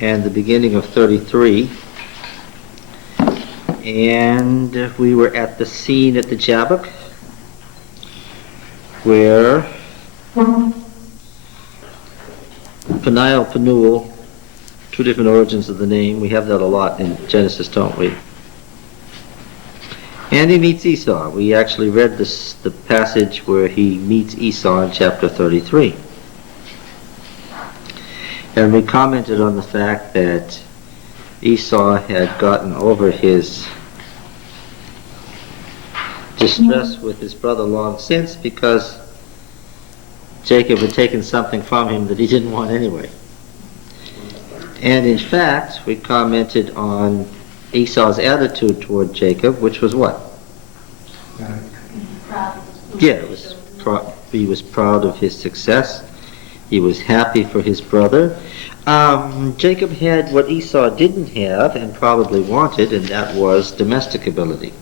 and the beginning of 33. And we were at the scene at the Jabbok where Peniel, two different origins of the name. We have that a lot in Genesis, don't we? And he meets Esau. We actually read the passage where he meets Esau in chapter 33. And we commented on the fact that Esau had gotten over his distress with his brother long since because Jacob had taken something from him that he didn't want anyway. And in fact, we commented on Esau's attitude toward Jacob, which was what? Yeah, he was proud of his success. He was happy for his brother. Jacob had what Esau didn't have and probably wanted, and that was domestic ability.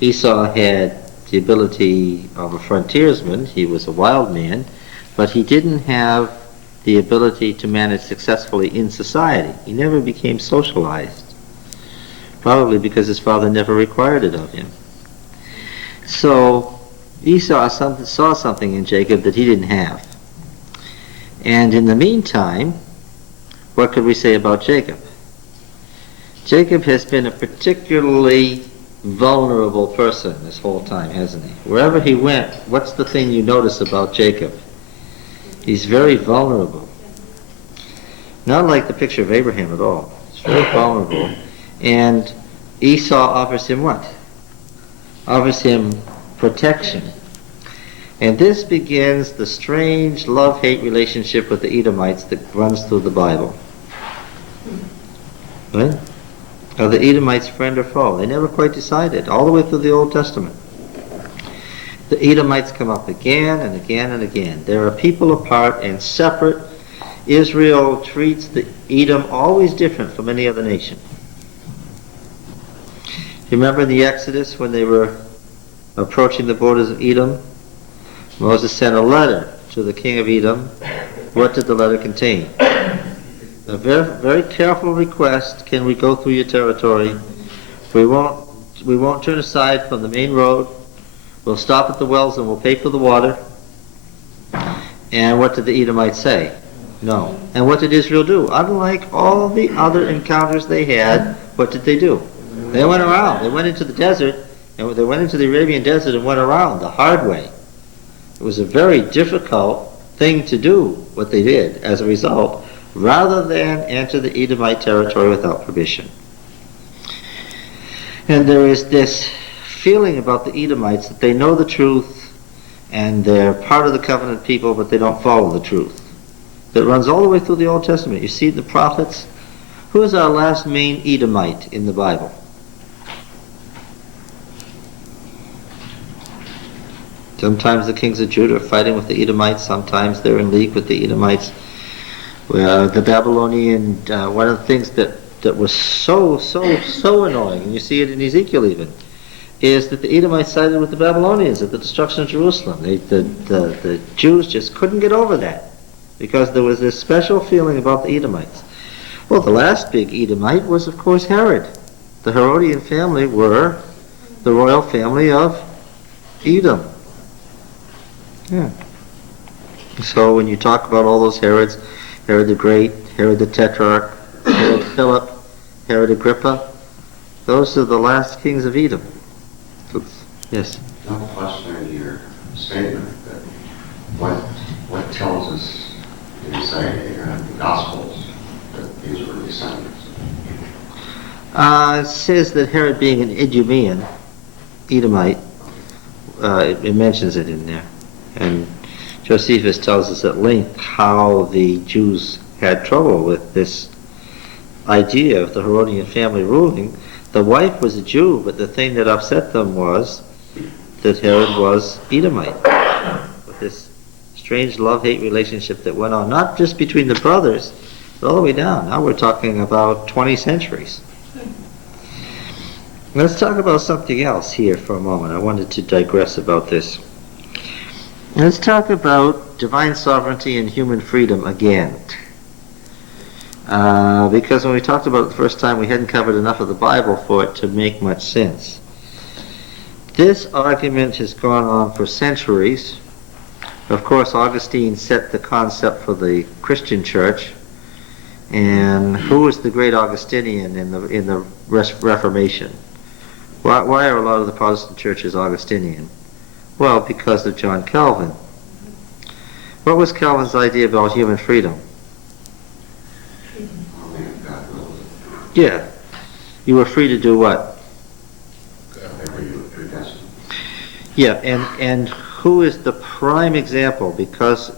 Esau had the ability of a frontiersman. He was a wild man, but he didn't have the ability to manage successfully in society. He never became socialized, probably because his father never required it of him. So Esau saw something in Jacob that he didn't have. And in the meantime, what could we say about Jacob? Jacob has been a particularly vulnerable person this whole time, hasn't he? Wherever he went, what's the thing you notice about Jacob? He's very vulnerable. Not like the picture of Abraham at all. He's very vulnerable. And Esau offers him what? Offers him protection. And this begins the strange love-hate relationship with the Edomites that runs through the Bible. Right? Are the Edomites friend or foe? They never quite decided, all the way through the Old Testament. The Edomites come up again and again and again. They're a people apart and separate. Israel treats the Edom always different from any other nation. You remember in the Exodus when they were approaching the borders of Edom? Moses sent a letter to the king of Edom. What did the letter contain? A very, very careful request. Can we go through your territory? We won't turn aside from the main road. We'll stop at the wells and we'll pay for the water. And what did the Edomites say? No. And what did Israel do? Unlike all the other encounters they had, what did they do? They went around. They went into the desert, and they went into the Arabian desert and went around the hard way. It was a very difficult thing to do, what they did, as a result, rather than enter the Edomite territory without permission. And there is this feeling about the Edomites that they know the truth and they're part of the covenant people, but they don't follow the truth. That runs all the way through the Old Testament. You see the prophets. Who is our last main Edomite in the Bible? Sometimes the kings of Judah are fighting with the Edomites. Sometimes they're in league with the Edomites. The Babylonian, one of the things that was so annoying, and you see it in Ezekiel even, is that the Edomites sided with the Babylonians at the destruction of Jerusalem. The Jews just couldn't get over that because there was this special feeling about the Edomites. Well, the last big Edomite was, of course, Herod. The Herodian family were the royal family of Edom. Yeah. So when you talk about all those Herods, Herod the Great, Herod the Tetrarch, Herod Philip, Herod Agrippa, those are the last kings of Edom. Oops. Yes? No question your statement, but what tells us in, say, the Gospels that these were descendants? It says that Herod being an Idumean, Edomite, it mentions it in there. And Josephus tells us at length how the Jews had trouble with this idea of the Herodian family ruling. The wife was a Jew, but the thing that upset them was that Herod was Edomite. With this strange love-hate relationship that went on, not just between the brothers, but all the way down. Now we're talking about 20 centuries. Let's talk about something else here for a moment. I wanted to digress about this. Let's talk about divine sovereignty and human freedom again. Because when we talked about it the first time, we hadn't covered enough of the Bible for it to make much sense. This argument has gone on for centuries. Of course, Augustine set the concept for the Christian church. And who was the great Augustinian in the Reformation? Why are a lot of the Protestant churches Augustinian? Well, because of John Calvin. What was Calvin's idea about human freedom? Yeah. You were free to do what? Yeah, and who is the prime example? Because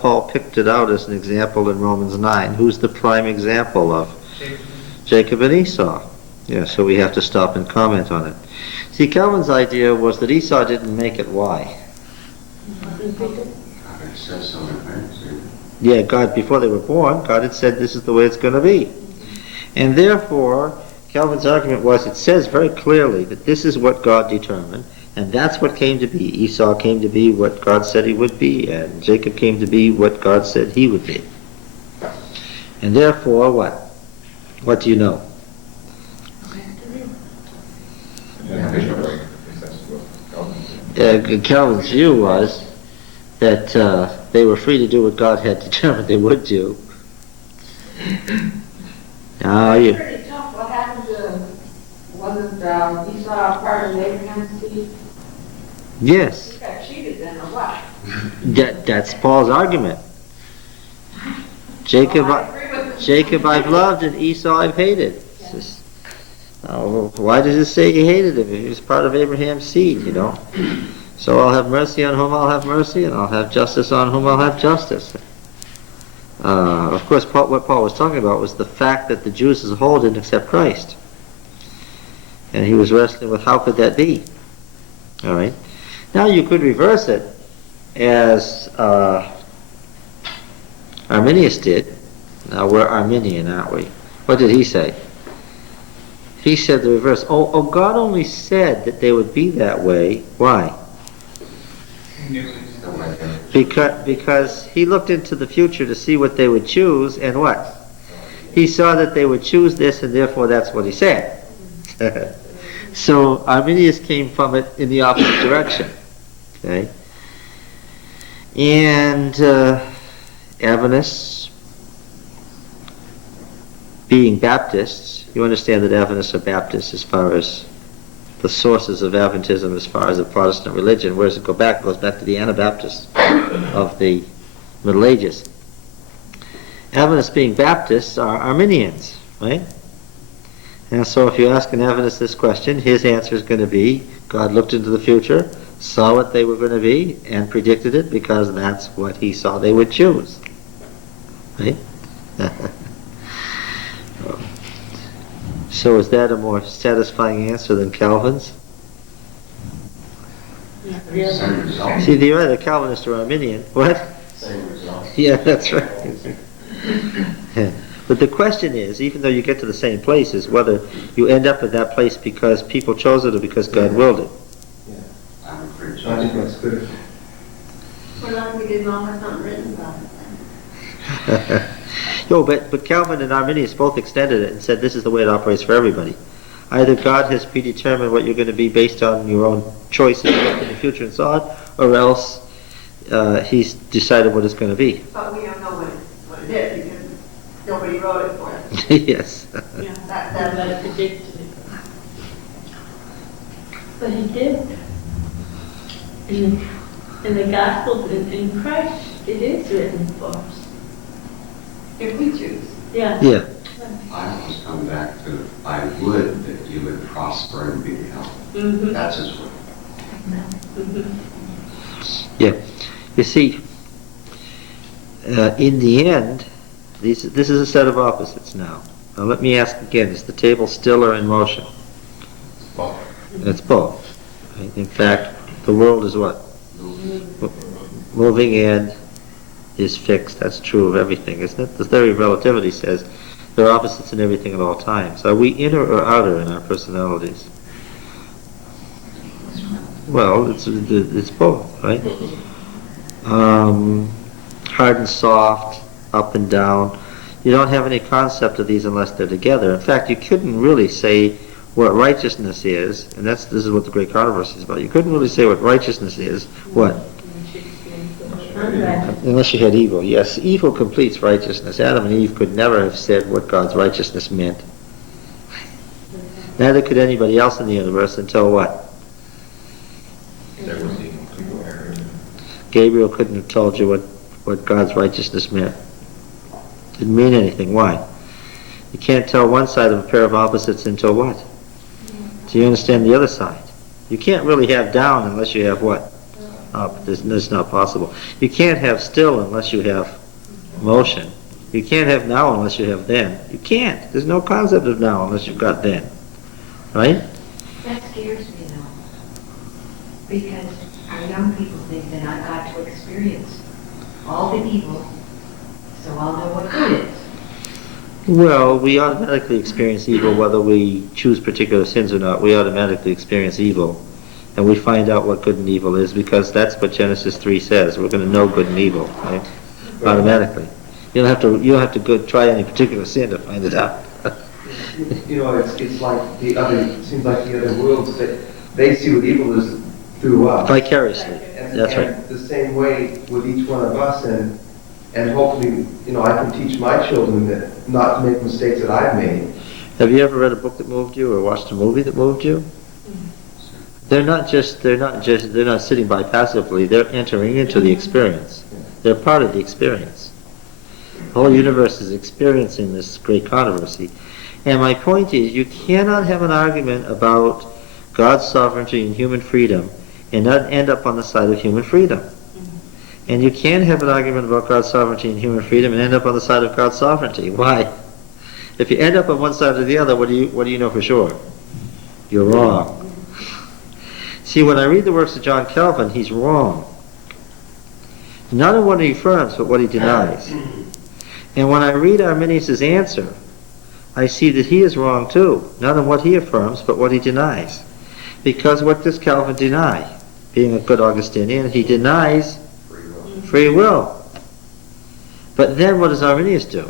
Paul picked it out as an example in Romans 9. Who's the prime example of? Jacob and Esau. Yeah, so we have to stop and comment on it. See, Calvin's idea was that Esau didn't make it. Why? Yeah, God, before they were born, God had said this is the way it's going to be. And therefore, Calvin's argument was, it says very clearly that this is what God determined, and that's what came to be. Esau came to be what God said he would be, and Jacob came to be what God said he would be. And therefore, what? What do you know? Calvin's view was that they were free to do what God had determined they would do. It's pretty tough. What happened to, wasn't Esau part of Abraham's seed? Yes. He got cheated then, or what? That's Paul's argument. Jacob I've loved and Esau I've hated. Why does it say he hated him? He was part of Abraham's seed, you know. So I'll have mercy on whom I'll have mercy, and I'll have justice on whom I'll have justice. Of course, what Paul was talking about was the fact that the Jews as a whole didn't accept Christ. And he was wrestling with how could that be? All right. Now you could reverse it as Arminius did. Now we're Arminian, aren't we? What did he say? He said the reverse. Oh, God only said that they would be that way. Why? Because he looked into the future to see what they would choose, and what? He saw that they would choose this, and therefore that's what he said. So Arminius came from it in the opposite direction. Okay? And Adventists, being Baptists, you understand that Adventists are Baptists as far as the sources of Adventism, as far as the Protestant religion. Where does it go back? It goes back to the Anabaptists of the Middle Ages. Adventists, being Baptists, are Arminians, right? And so if you ask an Adventist this question, his answer is going to be, God looked into the future, saw what they were going to be, and predicted it because that's what he saw they would choose. Right? So is that a more satisfying answer than Calvin's? Same result. See, you're either Calvinist or Arminian. What? Same result. Yeah, that's right. But the question is, even though you get to the same place, is whether you end up at that place because people chose it or because God willed it. I'm afraid so. I think that's good. We're lucky we didn't all have something written about it then. No, but Calvin and Arminius both extended it and said this is the way it operates for everybody. Either God has predetermined what you're going to be based on your own choices in the future and so on, or else he's decided what it's going to be. But we don't know what it is because nobody wrote it for us. Yes. Yeah, that's what it predicted. But he did. In the Gospels, in Christ, it is written for us. If we choose. Yeah. Yeah. I always come back to, I would that you would prosper and be healthy. Mm-hmm. That's his will. Mm-hmm. Yeah. You see, in the end, this is a set of opposites now. Now let me ask again, is the table still or in motion? Both. It's both. Right? In fact, the world is what? Moving and is fixed. That's true of everything, isn't it? The theory of relativity says there are opposites in everything at all times. Are we inner or outer in our personalities? Well, it's both, right? Hard and soft, up and down. You don't have any concept of these unless they're together. In fact, you couldn't really say what righteousness is, and this is what the great controversy is about. You couldn't really say what righteousness is, what? Unless you had evil. Yes, evil completes righteousness. Adam and Eve could never have said what God's righteousness meant. Neither could anybody else in the universe until what? There was evil people. Gabriel couldn't have told you what God's righteousness meant. Didn't mean anything. Why? You can't tell one side of a pair of opposites until what? So you understand the other side. You can't really have down unless you have what? Up. That's not possible. You can't have still unless you have motion. You can't have now unless you have then. You can't. There's no concept of now unless you've got then. Right? That scares me though, because our young people think that I've got to experience all the evil, so I'll know what good is. Well, we automatically experience evil whether we choose particular sins or not. We automatically experience evil. And we find out what good and evil is because that's what Genesis 3 says. We're going to know good and evil, right? Automatically. You don't have to try any particular sin to find it out. You know, it's like the other, seems like the other worlds that they see what evil is through us. Vicariously. And, That's right. and the same way with each one of us, and hopefully, you know, I can teach my children that not to make mistakes that I've made. Have you ever read a book that moved you or watched a movie that moved you? They're not sitting by passively, they're entering into the experience. They're part of the experience. The whole universe is experiencing this great controversy. And my point is, you cannot have an argument about God's sovereignty and human freedom and not end up on the side of human freedom. And you can't have an argument about God's sovereignty and human freedom and end up on the side of God's sovereignty. Why? If you end up on one side or the other, what do you know for sure? You're wrong. See, when I read the works of John Calvin, he's wrong. Not in what he affirms, but what he denies. And when I read Arminius' answer, I see that he is wrong too. Not in what he affirms, but what he denies. Because what does Calvin deny? Being a good Augustinian, he denies free will. But then what does Arminius do?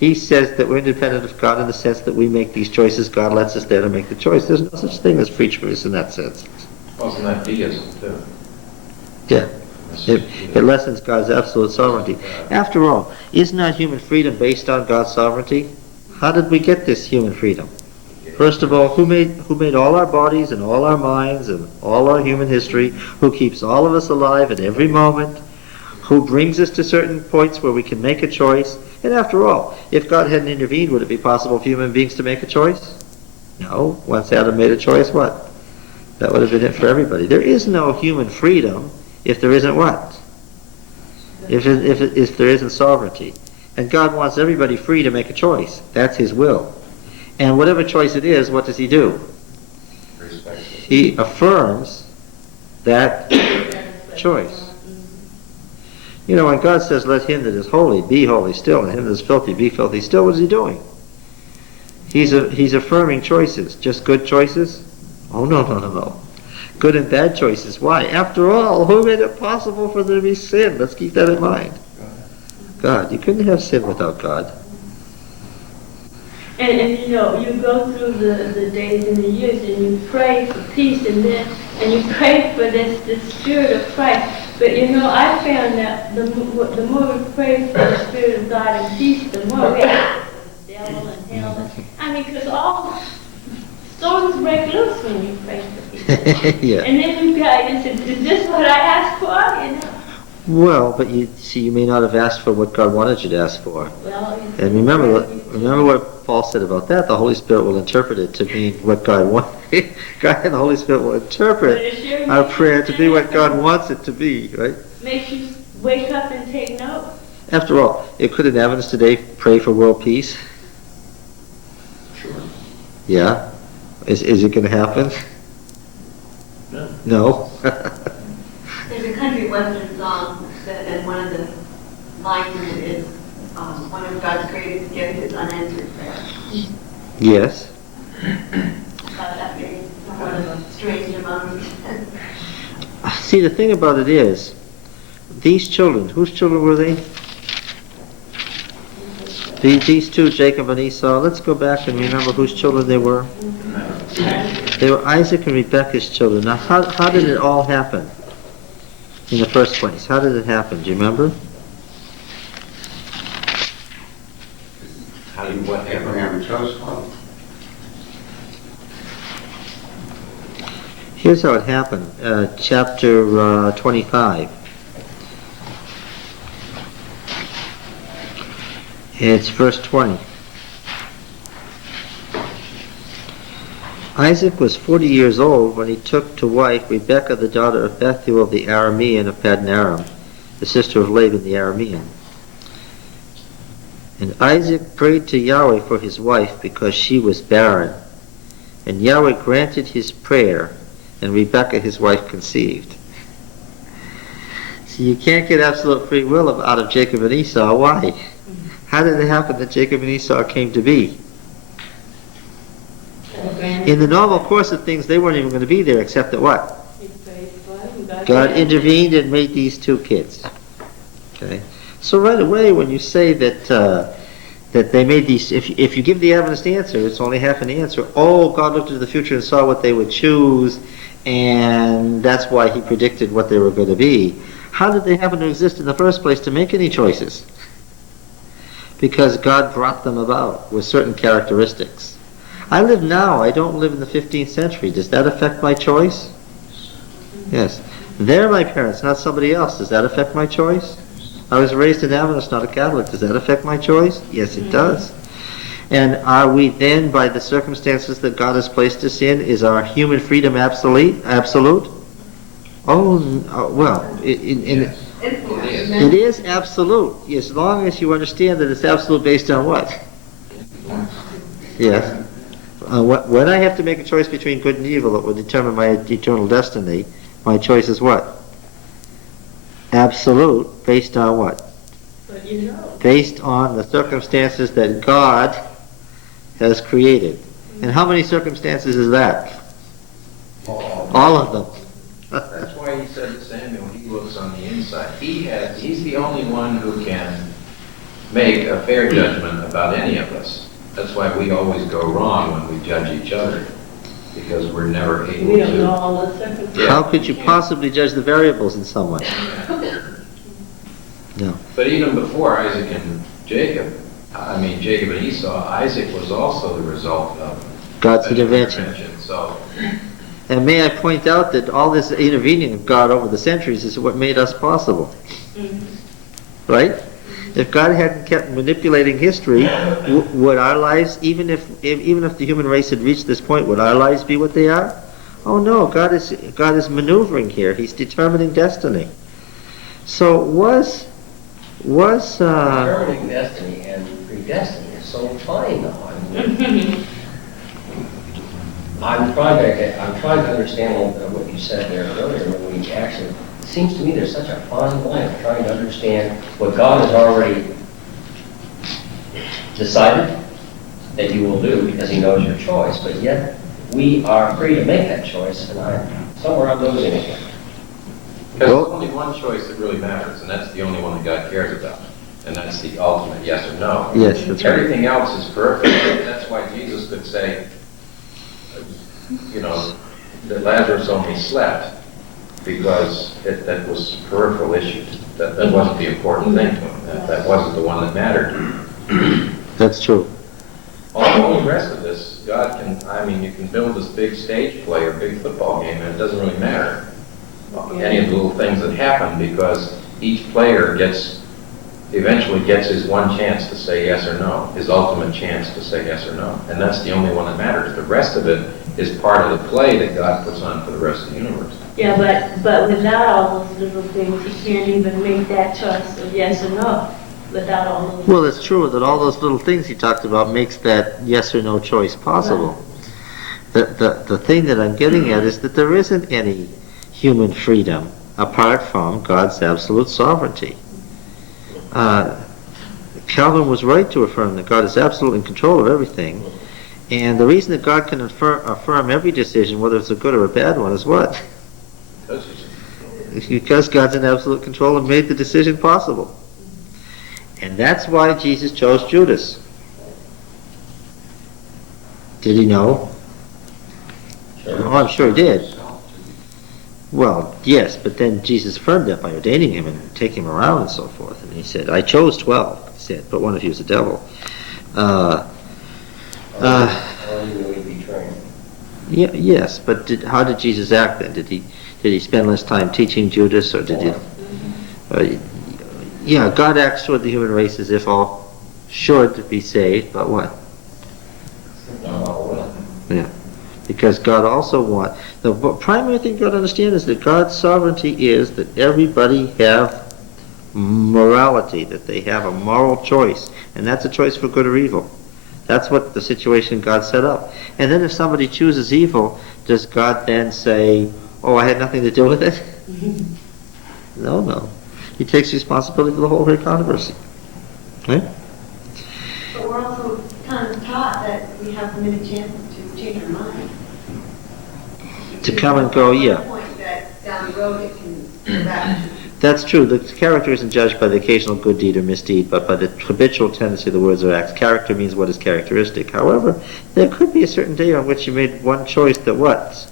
He says that we're independent of God in the sense that we make these choices. God lets us there to make the choice. There's no such thing as free choice in that sense. Wasn't that deism too? Yeah. It lessens God's absolute sovereignty. After all, is not human freedom based on God's sovereignty? How did we get this human freedom? First of all, who made all our bodies and all our minds and all our human history? Who keeps all of us alive at every moment? Who brings us to certain points where we can make a choice? And after all, if God hadn't intervened, would it be possible for human beings to make a choice? No. Once Adam made a choice, what? That would have been it for everybody. There is no human freedom if there isn't what? If there isn't sovereignty. And God wants everybody free to make a choice. That's His will. And whatever choice it is, what does He do? He affirms that choice. You know, when God says, let him that is holy be holy still, and him that is filthy be filthy still, what is He doing? He's affirming choices. Just good choices? Oh, no. Good and bad choices. Why? After all, who made it possible for there to be sin? Let's keep that in mind. God. You couldn't have sin without God. And you know, you go through the days and the years and you pray for peace and you pray for this spirit of Christ. But you know, I found that the more we pray for the Spirit of God and peace, the more we have the devil and hell. I mean, because all storms break loose when you pray for peace. Yeah. And then we've got, is this what I asked for? You know? Well, but you may not have asked for what God wanted you to ask for. Well, and remember what Paul said about that. The Holy Spirit will interpret it to mean what God wants. God and the Holy Spirit will interpret our prayer to be what God wants it to be, right? Makes you wake up and take note. After all, could an Adventist today pray for world peace? Sure. Yeah? Is it going to happen? No. There's a country western song and one of the lines in it is, one of God's greatest gifts is unanswered prayer. Yes. Thought that made one of the strange emotions. See, the thing about it is, these children, whose children were they? These two, Jacob and Esau. Let's go back and remember whose children they were. They were Isaac and Rebekah's children. Now, how did it all happen in the first place? How did it happen? Do you remember? How do you, what happened? Abraham chose one. Here's how it happened. Chapter 25. It's verse 20. Isaac was 40 years old when he took to wife Rebekah, the daughter of Bethuel the Aramean of Paddan Aram, the sister of Laban the Aramean. And Isaac prayed to Yahweh for his wife because she was barren. And Yahweh granted his prayer, and Rebekah his wife conceived. So you can't get absolute free will out of Jacob and Esau. Why? How did it happen that Jacob and Esau came to be? In the normal course of things, they weren't even going to be there, except that what? God intervened and made these two kids. Okay. So right away, when you say that that they made these, if you give the Adventist answer, it's only half an answer. Oh, God looked into the future and saw what they would choose, and that's why He predicted what they were going to be. How did they happen to exist in the first place to make any choices? Because God brought them about with certain characteristics. I live now, I don't live in the 15th century. Does that affect my choice? Yes. They're my parents, not somebody else. Does that affect my choice? I was raised an Adventist, not a Catholic. Does that affect my choice? Yes, it does. And are we then, by the circumstances that God has placed us in, is our human freedom absolute? Oh, well, it is absolute, as long as you understand that it's absolute based on what? Yes. When I have to make a choice between good and evil that will determine my eternal destiny, my choice is what? Absolute, based on what? Based on the circumstances that God has created. And how many circumstances is that? All of them. That's why he said to Samuel, he looks on the inside. He's the only one who can make a fair judgment about any of us. That's why we always go wrong when we judge each other, because we're never able We don't know to. all the circumstances. Yeah. How could you possibly judge the variables in someone? No. But even before Isaac and Jacob and Esau, Isaac was also the result of God's special intervention. So, And may I point out that all this intervening of God over the centuries is what made us possible. Right? If God hadn't kept manipulating history, would our lives, even if the human race had reached this point, would our lives be what they are? Oh no, God is maneuvering here. He's determining destiny. So was Determining destiny and predestiny is so fine though. I'm trying to understand what you said there earlier when we actually, it seems to me there's such a fine line of trying to understand what God has already decided that you will do because He knows your choice, but yet we are free to make that choice, and somewhere I'm losing it here. because there's only one choice that really matters, and that's the only one that God cares about. And that's the ultimate yes or no. Yes, that's right. Everything else is perfect. That's why Jesus could say, that Lazarus only slept, because that was peripheral issues. That wasn't the important thing to him. That wasn't the one that mattered. That's true. All the rest of this, God can, you can build this big stage play or big football game, and it doesn't really matter any of the little things that happen, because each player eventually gets his one chance to say yes or no, his ultimate chance to say yes or no. And that's the only one that matters. The rest of it is part of the play that God puts on for the rest of the universe. Yeah, but without all those little things, you can't even make that choice of yes or no without all those. Well, it's true that all those little things he talked about makes that yes or no choice possible. Right. The thing that I'm getting at is that there isn't any human freedom apart from God's absolute sovereignty. Calvin was right to affirm that God is absolutely in control of everything, and the reason that God can affirm every decision, whether it's a good or a bad one, is what? Because God's in absolute control and made the decision possible. And that's why Jesus chose Judas. Did he know? Sure. Oh, I'm sure he did. Well, yes, but then Jesus affirmed that by ordaining him and taking him around and so forth. And he said, I chose 12, he said, but one of you is a devil. Or you would be trained. Yeah, yes, but how did Jesus act then? Did he spend less time teaching Judas, or did he? Yeah, God acts toward the human race as if all should be saved, but what? Not all will. Yeah, because God also wants. The primary thing you got to understand is that God's sovereignty is that everybody have morality, that they have a moral choice, and that's a choice for good or evil. That's what the situation God set up. And then if somebody chooses evil, does God then say, oh, I had nothing to do with it? No. He takes responsibility for the whole great controversy. Right? But we're also kind of taught that we have many chances to change our mind. To come and go, yeah. Point that down the road it can go back to. That's true. The character isn't judged by the occasional good deed or misdeed, but by the habitual tendency of the words or acts. Character means what is characteristic. However, there could be a certain day on which you made one choice that what?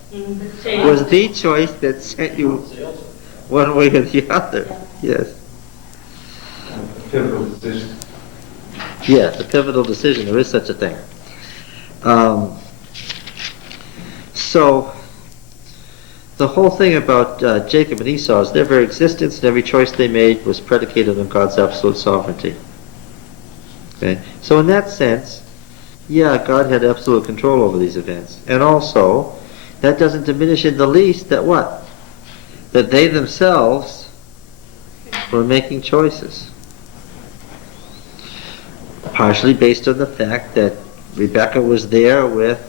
Was the choice that sent you one way or the other. Yes. Pivotal decision. Yes, a pivotal decision. There is such a thing. So, the whole thing about Jacob and Esau is their very existence and every choice they made was predicated on God's absolute sovereignty. Okay? So in that sense, yeah, God had absolute control over these events. And also, that doesn't diminish in the least that what? That they themselves were making choices. Partially based on the fact that Rebekah was there with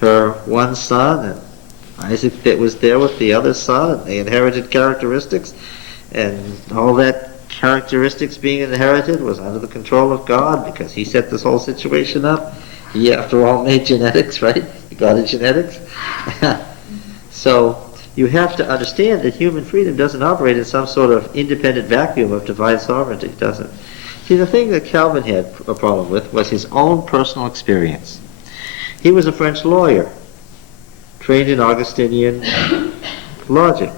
her one son, and Isaac that was there with the other son, and they inherited characteristics, and all that characteristics being inherited was under the control of God because he set this whole situation up. He, after all, made genetics, right? He got in genetics. So you have to understand that human freedom doesn't operate in some sort of independent vacuum of divine sovereignty. It doesn't. See, the thing that Calvin had a problem with was his own personal experience. He was a French lawyer, trained in Augustinian logic.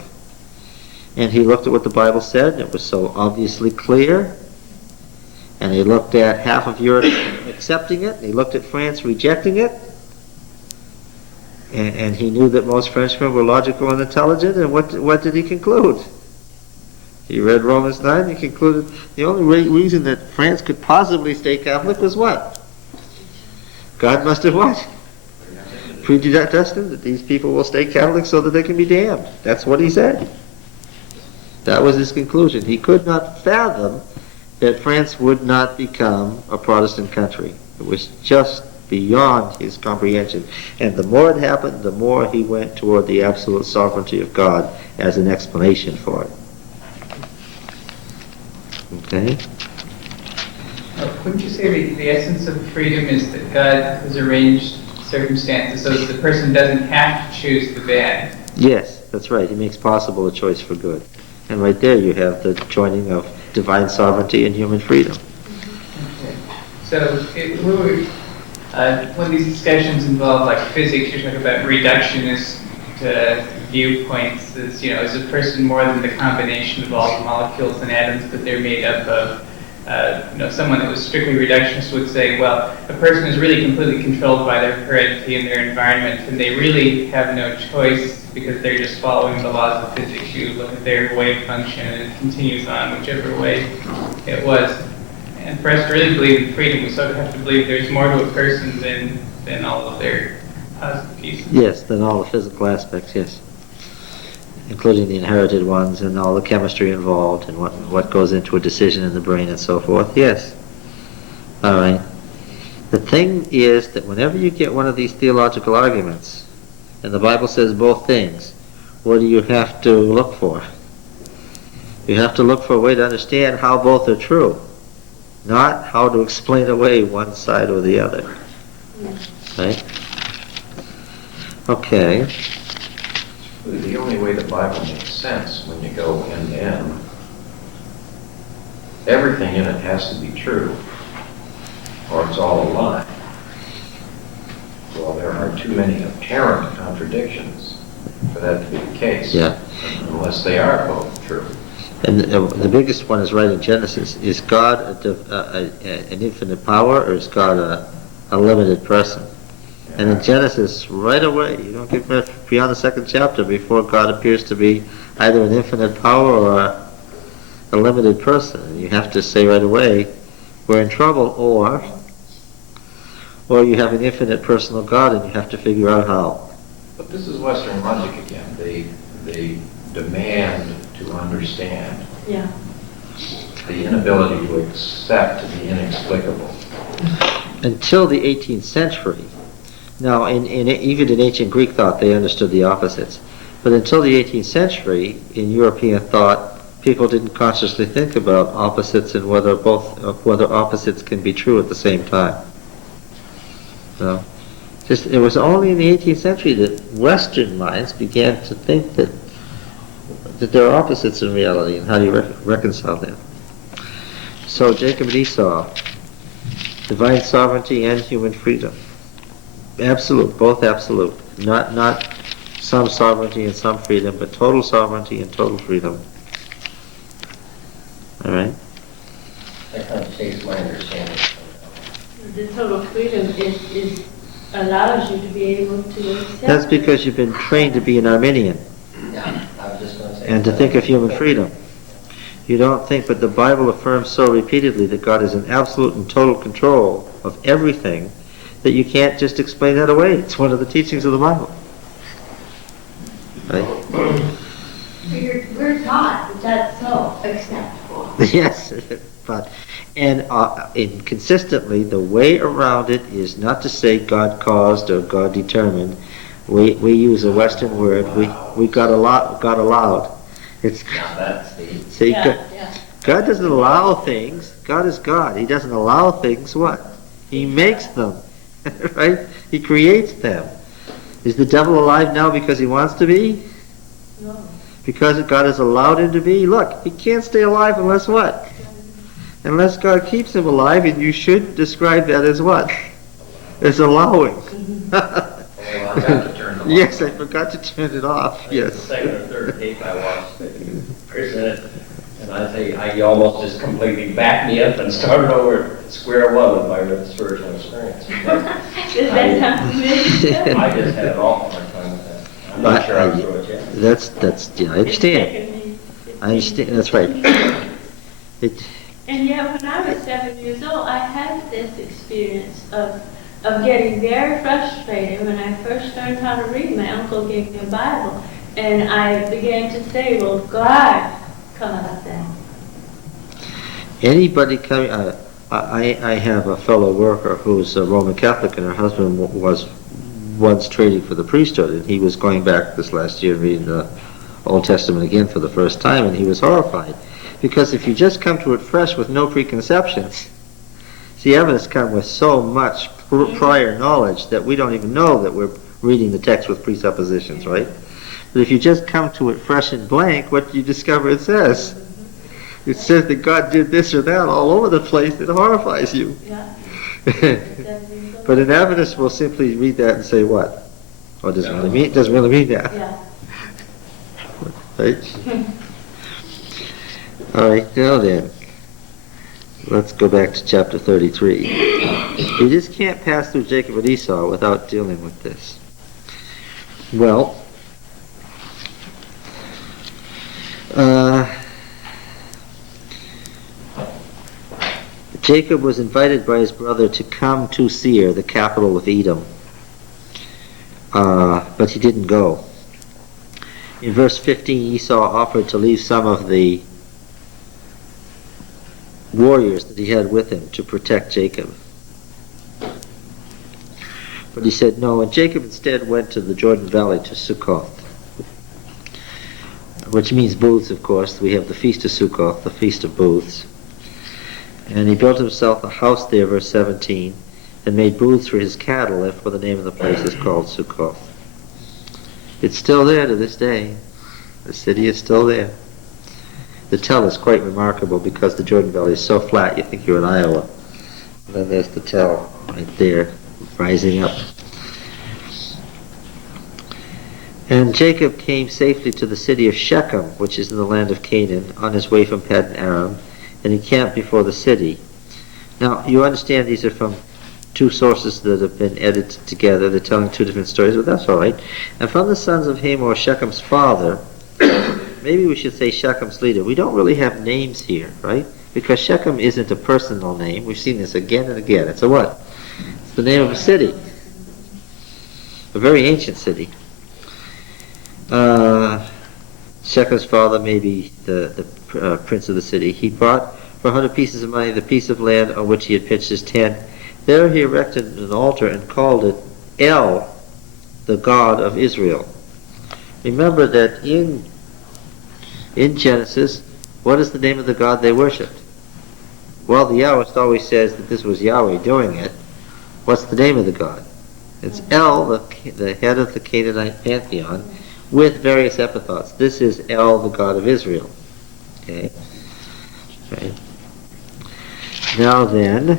And he looked at what the Bible said, and it was so obviously clear. And he looked at half of Europe accepting it, and he looked at France rejecting it. And he knew that most Frenchmen were logical and intelligent, and what did he conclude? He read Romans 9 and he concluded the only reason that France could possibly stay Catholic was what? God must have what? Predestined that these people will stay Catholic so that they can be damned. That's what he said. That was his conclusion. He could not fathom that France would not become a Protestant country. It was just beyond his comprehension. And the more it happened, the more he went toward the absolute sovereignty of God as an explanation for it. Okay? Wouldn't you say the essence of freedom is that God has arranged circumstances so that the person doesn't have to choose the bad? Yes, that's right. He makes possible a choice for good. And right there you have the joining of divine sovereignty and human freedom. Okay. So when these discussions involve like physics, you're talking about reductionist viewpoints. Is a person more than the combination of all the molecules and atoms that they're made up of? Someone that was strictly reductionist would say, well, a person is really completely controlled by their heredity and their environment, and they really have no choice because they're just following the laws of physics. You look at their wave function and it continues on whichever way it was. And for us to really believe in freedom, we sort of have to believe there's more to a person than all of their positive pieces. Yes, than all the physical aspects, yes. Including the inherited ones and all the chemistry involved and what goes into a decision in the brain and so forth. Yes. All right. The thing is that whenever you get one of these theological arguments, and the Bible says both things, what do you have to look for? You have to look for a way to understand how both are true, not how to explain away one side or the other. Right? Okay. The only way the Bible makes sense when you go end to end, everything in it has to be true, or it's all a lie. Well, there are too many apparent contradictions for that to be the case. Yeah. Unless they are both true. And the biggest one is right in Genesis. Is God an infinite power, or is God a limited person? And in Genesis, right away, you don't get beyond the second chapter before God appears to be either an infinite power or a limited person. And you have to say right away, we're in trouble, or you have an infinite personal God and you have to figure out how. But this is Western logic again, the demand to understand, Yeah. the inability to accept the inexplicable. Until the 18th century, now even in ancient Greek thought they understood the opposites, but until the 18th century in European thought, people didn't consciously think about opposites and whether opposites can be true at the same time. So, it was only in the 18th century that Western minds began to think that there are opposites in reality, and how do you reconcile them? So Jacob and Esau, divine sovereignty and human freedom. Absolute, both absolute. Not some sovereignty and some freedom, but total sovereignty and total freedom. All right? That kind of takes my understanding. The total freedom is allows you to be able to accept. That's because you've been trained to be an Arminian Yeah, I was just going to say. and to think of human freedom. You don't think, but the Bible affirms so repeatedly that God is in absolute and total control of everything that you can't just explain that away. It's one of the teachings of the Bible. Right? We're taught that that's so acceptable. Yes, but and consistently the way around it is not to say God caused or God determined. We use a Western word. We got allowed. It's see, God doesn't allow things. God is God. He doesn't allow things. What? He makes them, right? He creates them. Is the devil alive now because he wants to be? No. Because God has allowed him to be? Look, he can't stay alive unless what? Unless God keeps him alive, and you should describe that as what? As allowing. I got to turn the light Yes, I on. forgot to turn it off. The Yes. second or third tape I watched that you presented, and I say, you almost just completely backed me up and started over at square one with my spiritual experience. Does that sound familiar? I just had an awful hard time with that. I'm not sure I'm through it yet. That's yeah, I understand. I understand. That's right. And yet, when I was 7 years old, I had this experience of getting very frustrated when I first learned how to read. My uncle gave me a Bible, and I began to say, well, God, come out of that. Anybody coming, I have a fellow worker who's a Roman Catholic, and her husband was once training for the priesthood, and he was going back this last year and reading the Old Testament again for the first time, and he was horrified. Because if you just come to it fresh with no preconceptions, see, evidence come with so much prior knowledge that we don't even know that we're reading the text with presuppositions, right? But if you just come to it fresh and blank, what do you discover it says? It says that God did this or that all over the place. It horrifies you. Yeah. But an Adventist will simply read that and say what? Oh, it doesn't really mean that. Yeah. Right? All right, now then, let's go back to chapter 33. You just can't pass through Jacob and Esau without dealing with this. Well, Jacob was invited by his brother to come to Seir, the capital of Edom, but he didn't go. In verse 15, Esau offered to leave some of the warriors that he had with him to protect Jacob. But he said no, and Jacob instead went to the Jordan Valley to Sukkoth, which means booths, of course. We have the Feast of Sukkoth, the Feast of Booths. And he built himself a house there, verse 17, and made booths for his cattle, therefore the name of the place is called Sukkoth. It's still there to this day. The city is still there. The tell is quite remarkable because the Jordan Valley is so flat you think you're in Iowa. And then there's the tell right there, rising up. And Jacob came safely to the city of Shechem, which is in the land of Canaan, on his way from Paddan Aram, and he camped before the city. Now, you understand these are from two sources that have been edited together. They're telling two different stories, but that's all right. And from the sons of Hamor, Shechem's father, maybe we should say Shechem's leader. We don't really have names here, right? Because Shechem isn't a personal name. We've seen this again and again. It's a what? It's the name of a city. A very ancient city. Shechem's father may be the prince of the city. He bought for 100 pieces of money the piece of land on which he had pitched his tent. There he erected an altar and called it El, the God of Israel. Remember that in Genesis, what is the name of the God they worshipped? Well, the Yahwist always says that this was Yahweh doing it. What's the name of the God? It's El, the head of the Canaanite pantheon, with various epithets. This is El, the God of Israel. Okay. Right. Now then,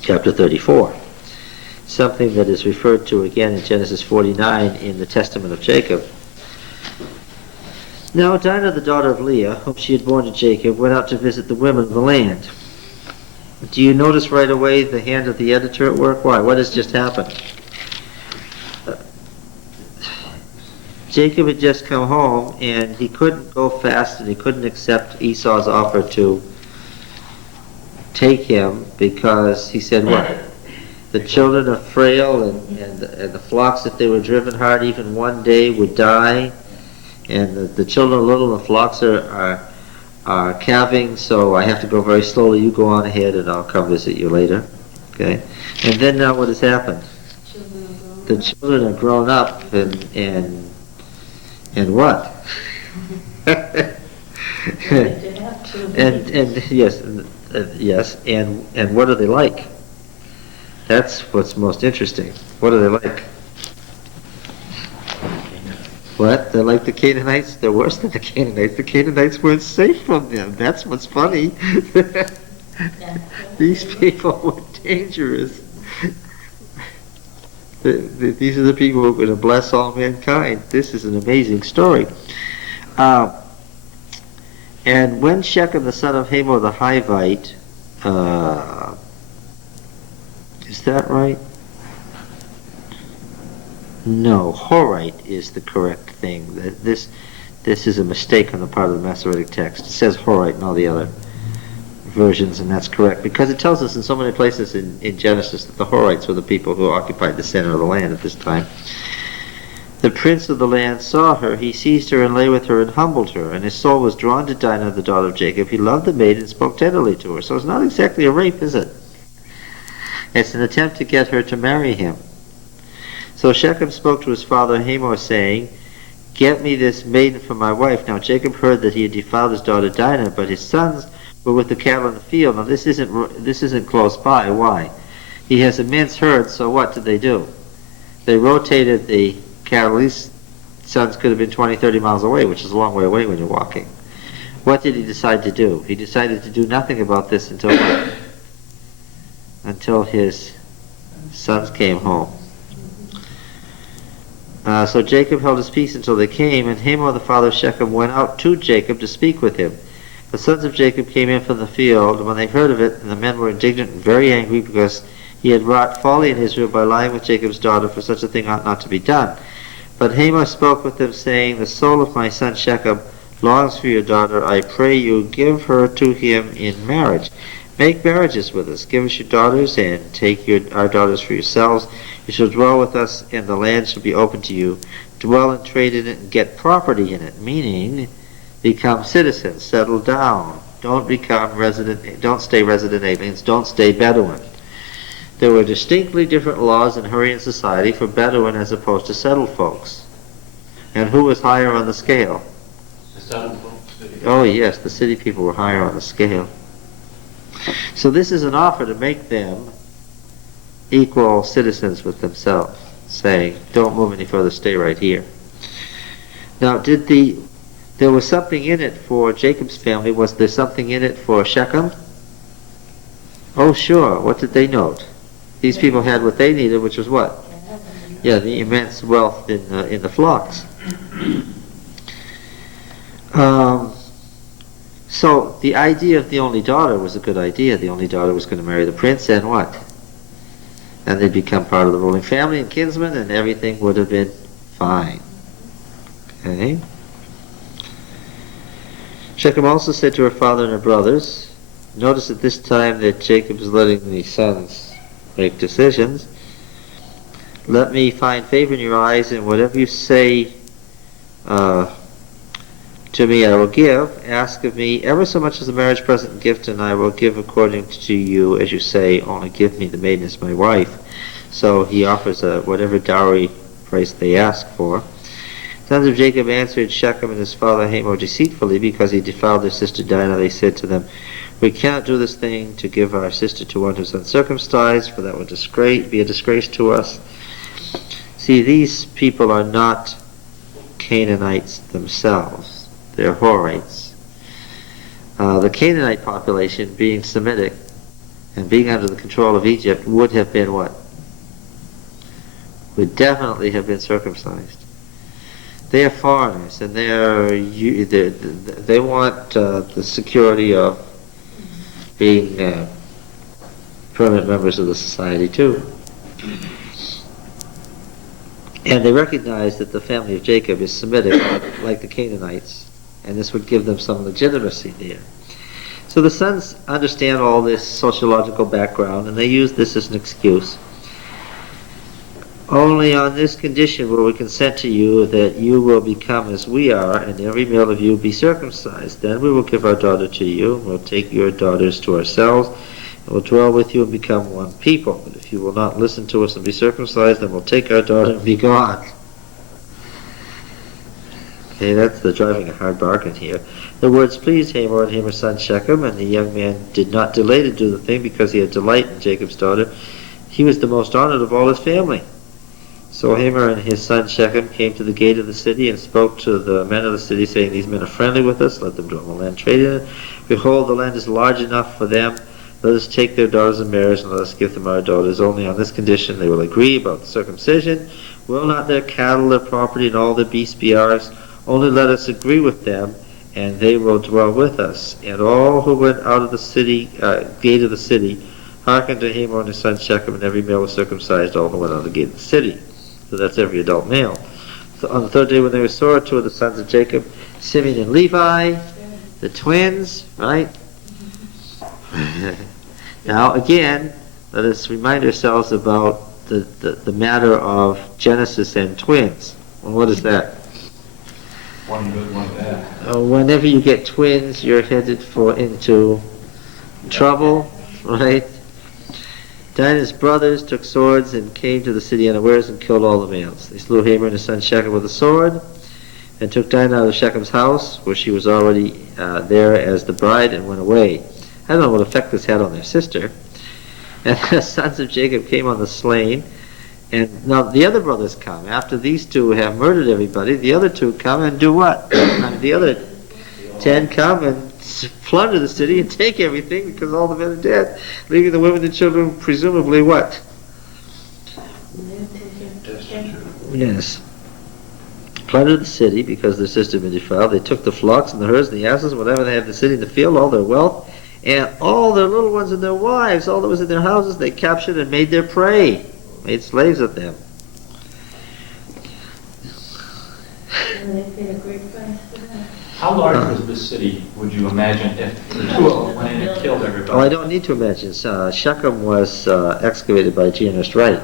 chapter 34. Something that is referred to again in Genesis 49 in the Testament of Jacob. Now Dinah, the daughter of Leah, whom she had borne to Jacob, went out to visit the women of the land. Do you notice right away the hand of the editor at work? Why? What has just happened? Jacob had just come home, and he couldn't go fast, and he couldn't accept Esau's offer to take him, because he said, what? The children are frail, and the flocks, if they were driven hard, even one day would die, and the children are little, and the flocks are calving, so I have to go very slowly. You go on ahead, and I'll come visit you later. Okay? And then now what has happened? The children are grown up, and what? and yes, and what are they like? That's what's most interesting. What are they like? What? They're like the Canaanites? They're worse than the Canaanites. The Canaanites weren't safe from them. That's what's funny. These people were dangerous. These are the people who are going to bless all mankind. This is an amazing story. And when Shechem, the son of Hamor the Hivite, is that right? No, Horite is the correct thing. This is a mistake on the part of the Masoretic text. It says Horite in all the other versions, and that's correct, because it tells us in so many places in Genesis that the Horites were the people who occupied the center of the land at this time. The prince of the land saw her, he seized her and lay with her and humbled her, and his soul was drawn to Dinah, the daughter of Jacob. He loved the maid and spoke tenderly to her. So it's not exactly a rape, is it? It's an attempt to get her to marry him. So Shechem spoke to his father Hamor, saying, "Get me this maiden for my wife." Now Jacob heard that he had defiled his daughter Dinah, but his sons were with the cattle in the field. Now this isn't close by. Why? He has immense herds, so what did they do? They rotated the cattle. These sons could have been 20, 30 miles away, which is a long way away when you're walking. What did he decide to do? He decided to do nothing about this until his sons came home. So Jacob held his peace until they came, and Hamor, the father of Shechem, went out to Jacob to speak with him. The sons of Jacob came in from the field, and when they heard of it, and the men were indignant and very angry, because he had wrought folly in Israel by lying with Jacob's daughter, for such a thing ought not to be done. But Hamor spoke with them, saying, "The soul of my son Shechem longs for your daughter. I pray you, give her to him in marriage. Make marriages with us. Give us your daughters, and take our daughters for yourselves. You shall dwell with us, and the land shall be open to you. Dwell and trade in it, and get property in it," meaning become citizens, settle down. Don't stay resident aliens, don't stay Bedouin. There were distinctly different laws in Hurrian society for Bedouin as opposed to settled folks. And who was higher on the scale? The settled folks. Oh yes, the city people were higher on the scale. So this is an offer to make them equal citizens with themselves. saying, don't move any further, stay right here. Now, there was something in it for Jacob's family. Was there something in it for Shechem? Oh, sure. What did they note? These people had what they needed, which was what? Yeah, the immense wealth in the flocks. So the idea of the only daughter was a good idea. The only daughter was going to marry the prince, and what? And they'd become part of the ruling family and kinsmen, and everything would have been fine. Okay. Shechem also said to her father and her brothers, notice at this time that Jacob is letting the sons make decisions. Let me find favor in your eyes, and whatever you say to me I will give. Ask of me ever so much as a marriage present and gift, and I will give according to you as you say, only give me the maiden as my wife. So he offers whatever dowry price they ask for. Sons of Jacob answered Shechem and his father Hamor deceitfully, because he defiled their sister Dinah. They said to them, we cannot do this thing to give our sister to one who is uncircumcised, for that would be a disgrace to us. See, these people are not Canaanites themselves. They're Horites. The Canaanite population, being Semitic and being under the control of Egypt, would have been what? Would definitely have been circumcised. They are foreigners, and they want the security of being permanent members of the society too. And they recognize that the family of Jacob is Semitic, like the Canaanites, and this would give them some legitimacy there. So the sons understand all this sociological background, and they use this as an excuse. Only on this condition will we consent to you, that you will become as we are, and every male of you be circumcised. Then we will give our daughter to you, and we'll take your daughters to ourselves, and we'll dwell with you and become one people. But if you will not listen to us and be circumcised, then we'll take our daughter and be gone. Okay, that's the driving a hard bargain here. The words pleased Hamor and Hamor's son Shechem, and the young man did not delay to do the thing, because he had delight in Jacob's daughter. He was the most honored of all his family. So Hamor and his son Shechem came to the gate of the city and spoke to the men of the city, saying, these men are friendly with us, let them dwell in the land, trade in it. Behold, the land is large enough for them. Let us take their daughters in marriage, and let us give them our daughters. Only on this condition they will agree about the circumcision. Will not their cattle, their property, and all their beasts be ours? Only let us agree with them, and they will dwell with us. And all who went out of the city, gate of the city, hearkened to Hamor and his son Shechem, and every male was circumcised, all who went out of the gate of the city. So that's every adult male. So on the third day when they were sore, two of the sons of Jacob, Simeon and Levi, the twins, right? Now again, let us remind ourselves about the matter of Genesis and twins. Well, what is that? One good, one bad. Whenever you get twins, you're headed into trouble, right? Dinah's brothers took swords and came to the city unawares and killed all the males. They slew Hamor and his son Shechem with a sword, and took Dinah out of Shechem's house, where she was already there as the bride, and went away. I don't know what effect this had on their sister. And the sons of Jacob came on the slain, and now the other brothers come. After these two have murdered everybody, the other two come and do what? The other 10 come and plunder the city and take everything, because all the men are dead, leaving the women and children presumably what? Yes. Plundered the city because their sister had been defiled. They took the flocks and the herds and the asses and whatever they had in the city and the field, all their wealth, and all their little ones and their wives, all that was in their houses, they captured and made their prey, made slaves of them. And they paid a great price for that. How large was this city, would you imagine, if the two of them went in and killed everybody? Oh, I don't need to imagine. Shechem was excavated by Ernest Wright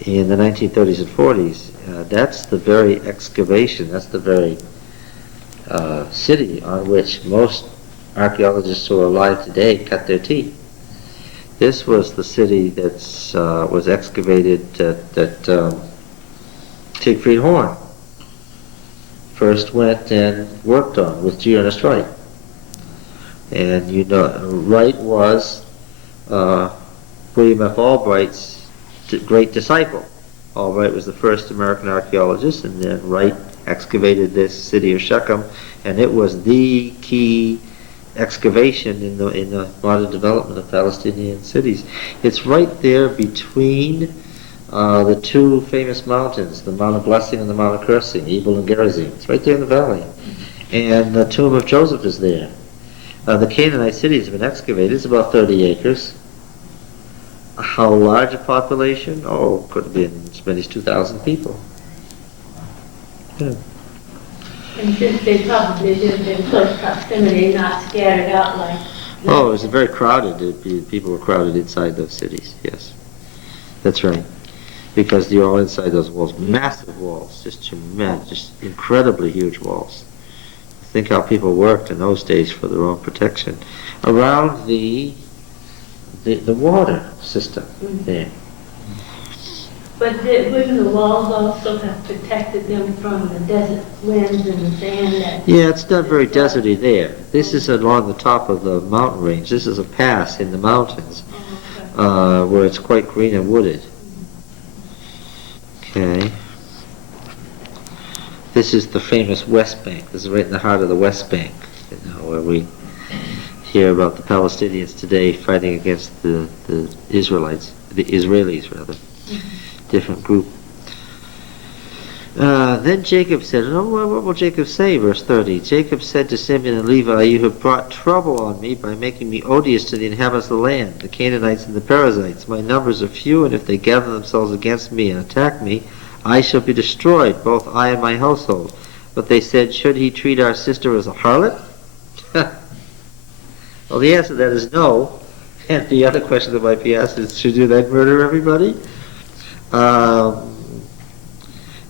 in the 1930s and 40s. That's the very excavation, that's the very city on which most archaeologists who are alive today cut their teeth. This was the city that was excavated that Siegfried Horn first went and worked on with Ernest Wright. And you know, Wright was William F. Albright's great disciple. Albright was the first American archaeologist, and then Wright excavated this city of Shechem, and it was the key excavation in the modern development of Palestinian cities. It's right there between the two famous mountains, the Mount of Blessing and the Mount of Cursing, Ebal and Gerizim. It's right there in the valley. And the tomb of Joseph is there. The Canaanite city has been excavated. It's about 30 acres. How large a population? Oh, could have been as many as 2,000 people. Yeah. And since they probably lived in close proximity, not scattered out like... Oh, it was very crowded. People were crowded inside those cities, yes. That's right. Because they're all inside those walls. Massive walls, just tremendous, just incredibly huge walls. Think how people worked in those days for their own protection. Around the water system there. But wouldn't the walls also have protected them from the desert winds and the sand? Yeah, it's not very deserty there. This is along the top of the mountain range. This is a pass in the mountains where it's quite green and wooded. Okay. This is the famous West Bank. This is right in the heart of the West Bank, where we hear about the Palestinians today fighting against the Israelites, the Israelis rather. Different group. Then Jacob said, what will Jacob say? Verse 30. Jacob said to Simeon and Levi, you have brought trouble on me by making me odious to the inhabitants of the land, the Canaanites and the Perizzites. My numbers are few, and if they gather themselves against me and attack me, I shall be destroyed, both I and my household. But they said, should he treat our sister as a harlot? Well, the answer to that is no. And the other question that might be asked is, should you then murder everybody?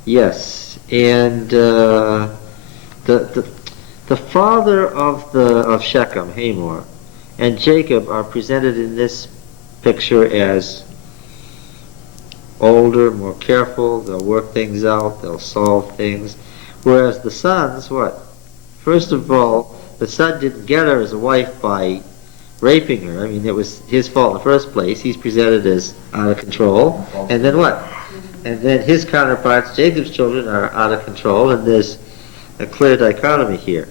Yes, and the father of Shechem, Hamor, and Jacob are presented in this picture as older, more careful. They'll work things out. They'll solve things. Whereas the sons, what? First of all, the son didn't get her as a wife by raping her. I mean, it was his fault in the first place. He's presented as out of control. And then what? And then his counterparts, Jacob's children, are out of control, and there's a clear dichotomy here.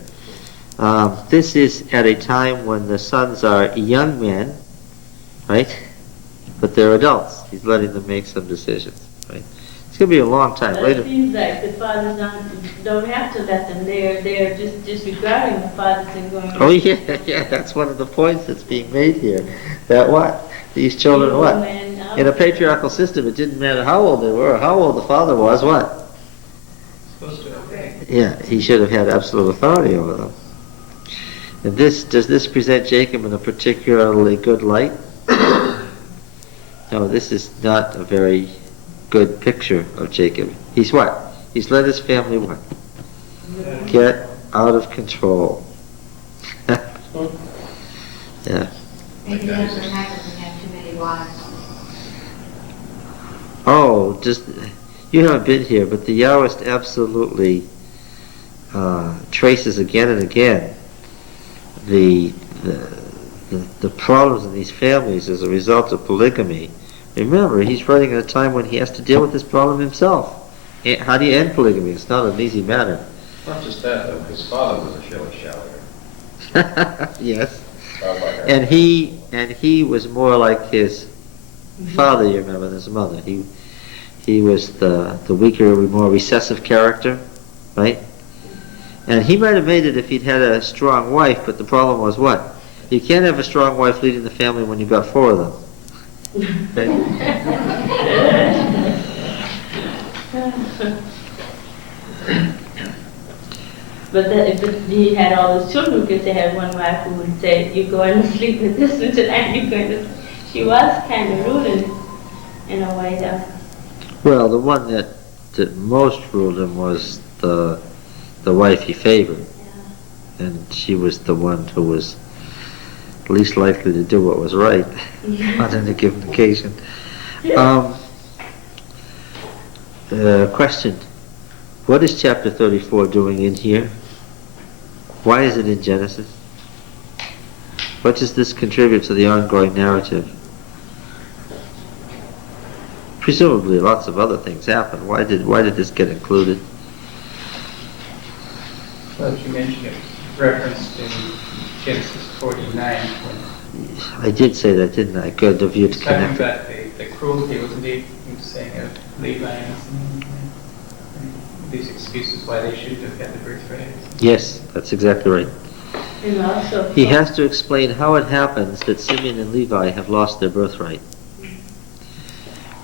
This is at a time when the sons are young men, right? But they're adults. He's letting them make some decisions, right? It's going to be a long time. But it seems like the fathers don't have to let them. They're just disregarding the fathers and going... Oh, yeah, that's one of the points that's being made here. That what? These children what? In a patriarchal system, it didn't matter how old they were or how old the father was, what? Supposed to obey. Yeah, he should have had absolute authority over them. And does this present Jacob in a particularly good light? No, this is not a very good picture of Jacob. He's what? He's let his family what? Get out of control. Yeah. Maybe that's what happens when you have too many wives. Oh, you haven't been here, but the Yahwist absolutely traces again and again the problems in these families as a result of polygamy. Remember, he's writing at a time when he has to deal with this problem himself. How do you end polygamy? It's not an easy matter. Not just that, though. His father was a shilly-shallyer. Yes. And he was more like his father, you remember, than his mother. He was the weaker, more recessive character, right? And he might have made it if he'd had a strong wife, but the problem was what? You can't have a strong wife leading the family when you've got 4 of them. But if he had all his children, because they had one wife who would say, you're going to sleep with this one tonight, you're going to... She was kind of rude in a way, though. Well, the one that most ruled him was the wife he favored. Yeah. And she was the one who was least likely to do what was right on any given occasion. Question. What is chapter 34 doing in here? Why is it in Genesis? What does this contribute to the ongoing narrative? Presumably lots of other things happened. Why did this get included? Well, you mentioned it referenced in Genesis 49 when I did say that, didn't I? Good of you to he's talking connect it. about the cruelty, wasn't he? He was saying of Levi and these excuses why they shouldn't have had the birthright. Yes, that's exactly right. And also, He has to explain how it happens that Simeon and Levi have lost their birthright.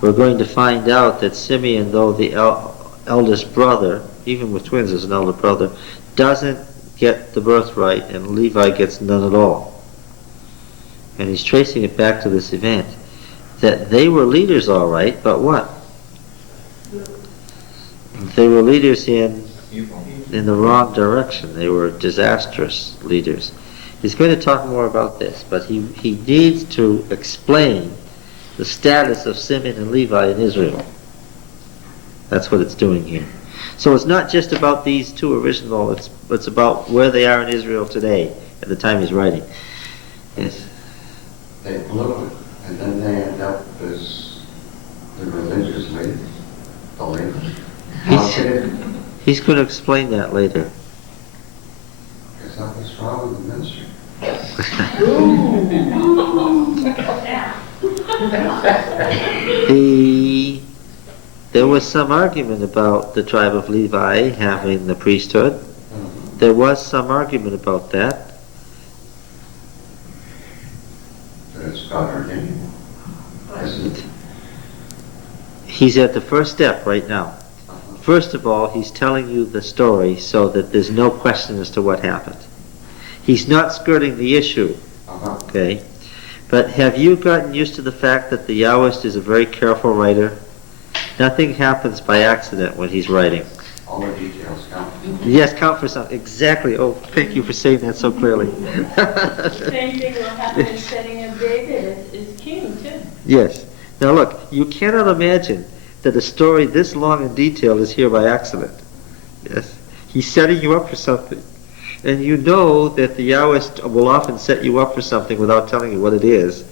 We're going to find out that Simeon, though the eldest brother, even with twins as an elder brother, doesn't get the birthright, and Levi gets none at all. And he's tracing it back to this event. That they were leaders all right, but what? They were leaders in the wrong direction. They were disastrous leaders. He's going to talk more about this, but he needs to explain the status of Simeon and Levi in Israel. That's what it's doing here. So it's not just about these two original, it's about where they are in Israel today at the time he's writing. Yes. They blew it, and then they end up as the religious leaders, believers. He's going to explain that later. Is that what's wrong with the ministry? There was some argument about the tribe of Levi having the priesthood. There was some argument about that. But it's God ordained, isn't it? He's at the first step right now. First of all, he's telling you the story so that there's no question as to what happened. He's not skirting the issue, okay? But have you gotten used to the fact that the Yahwist is a very careful writer? Nothing happens by accident when he's writing. All the details count. Yes, count for something. Exactly. Oh, thank you for saying that so clearly. same thing will happen in setting up David as king, too. Yes. Now look, you cannot imagine that a story this long and detailed is here by accident. Yes. He's setting you up for something. And you know that the Yahwist will often set you up for something without telling you what it is,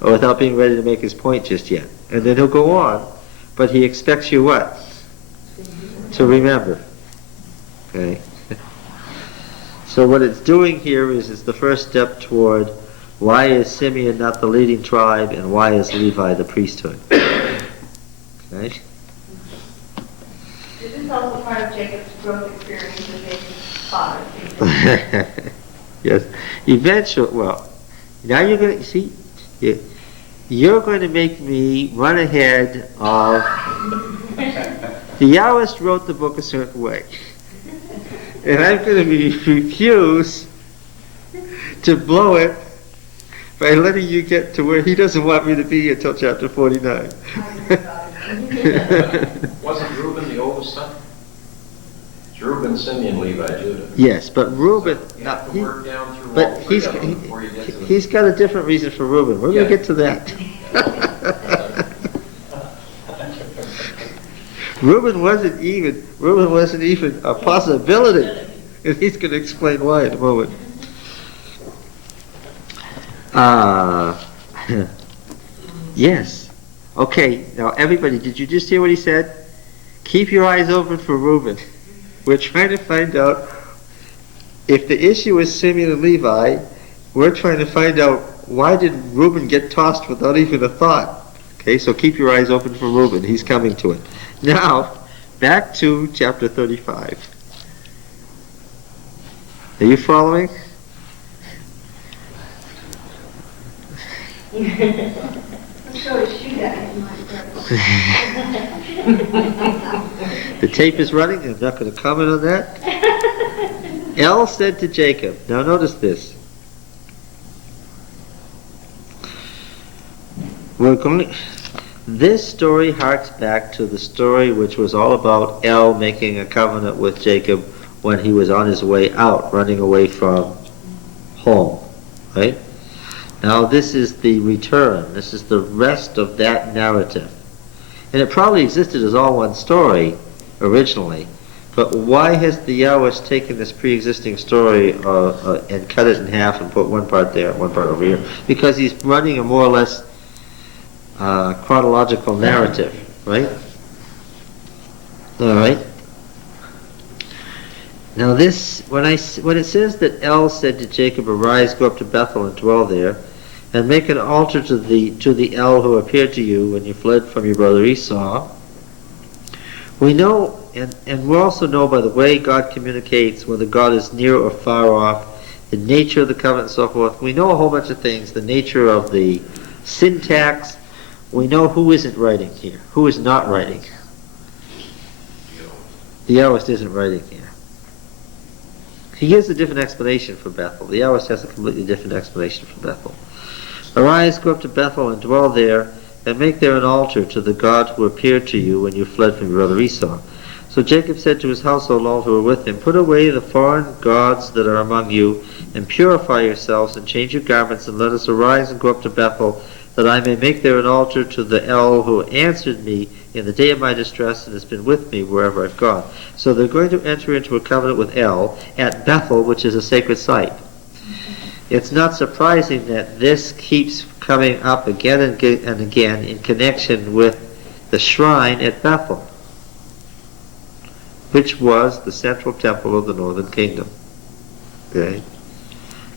or without being ready to make his point just yet. And then he'll go on, but he expects you what? To remember. Okay. So what it's doing here is the first step toward why is Simeon not the leading tribe and why is Levi the priesthood? Okay. This is also part of Jacob's growth experience as Jacob's father. Yes. Eventually, well, now you're going to, see, you're going to make me run ahead of, the Yahwist wrote the book a certain way. And I'm going to refuse to blow it by letting you get to where he doesn't want me to be until chapter 49. Wasn't Reuben the oldest son? It's Reuben, Simeon, Levi, Judah. Yes, but Reuben, You have to work down through all but three of them before you get to the... he's got a different reason for Reuben. We're going to get to that. Reuben wasn't even a possibility. And he's going to explain why in a moment. Yes. Okay, now everybody, did you just hear what he said? Keep your eyes open for Reuben. We're trying to find out if the issue is Simeon and Levi. We're trying to find out why did Reuben get tossed without even a thought. Okay, so keep your eyes open for Reuben. He's coming to it. Now, back to chapter 35. Are you following? The tape is running. I'm not going to comment on that. El said to Jacob, now notice this. This story harks back to the story which was all about El making a covenant with Jacob when he was on his way out, running away from home. Right? Now this is the return. This is the rest of that narrative. And it probably existed as all one story originally. But why has the Yahwist taken this pre-existing story and cut it in half and put one part there and one part over here? Because he's running a more or less chronological narrative. right? All right. Now this, when it says that El said to Jacob, "Arise, go up to Bethel and dwell there, and make an altar to the El who appeared to you when you fled from your brother Esau," we know, and we also know by the way God communicates, whether God is near or far off, the nature of the covenant and so forth. We know a whole bunch of things, the nature of the syntax. We know who isn't writing here, who is not writing. The Yahwist isn't writing here. He gives a different explanation for Bethel. The Yahwist has a completely different explanation for Bethel. "Arise, go up to Bethel and dwell there, and make there an altar to the God who appeared to you when you fled from your brother Esau." So Jacob said to his household, all who were with him, "Put away the foreign gods that are among you, and purify yourselves, and change your garments, and let us arise and go up to Bethel, that I may make there an altar to the El who answered me in the day of my distress and has been with me wherever I've gone." So they're going to enter into a covenant with El at Bethel, which is a sacred site. It's not surprising that this keeps coming up again and again in connection with the shrine at Bethel, which was the central temple of the northern kingdom. Okay?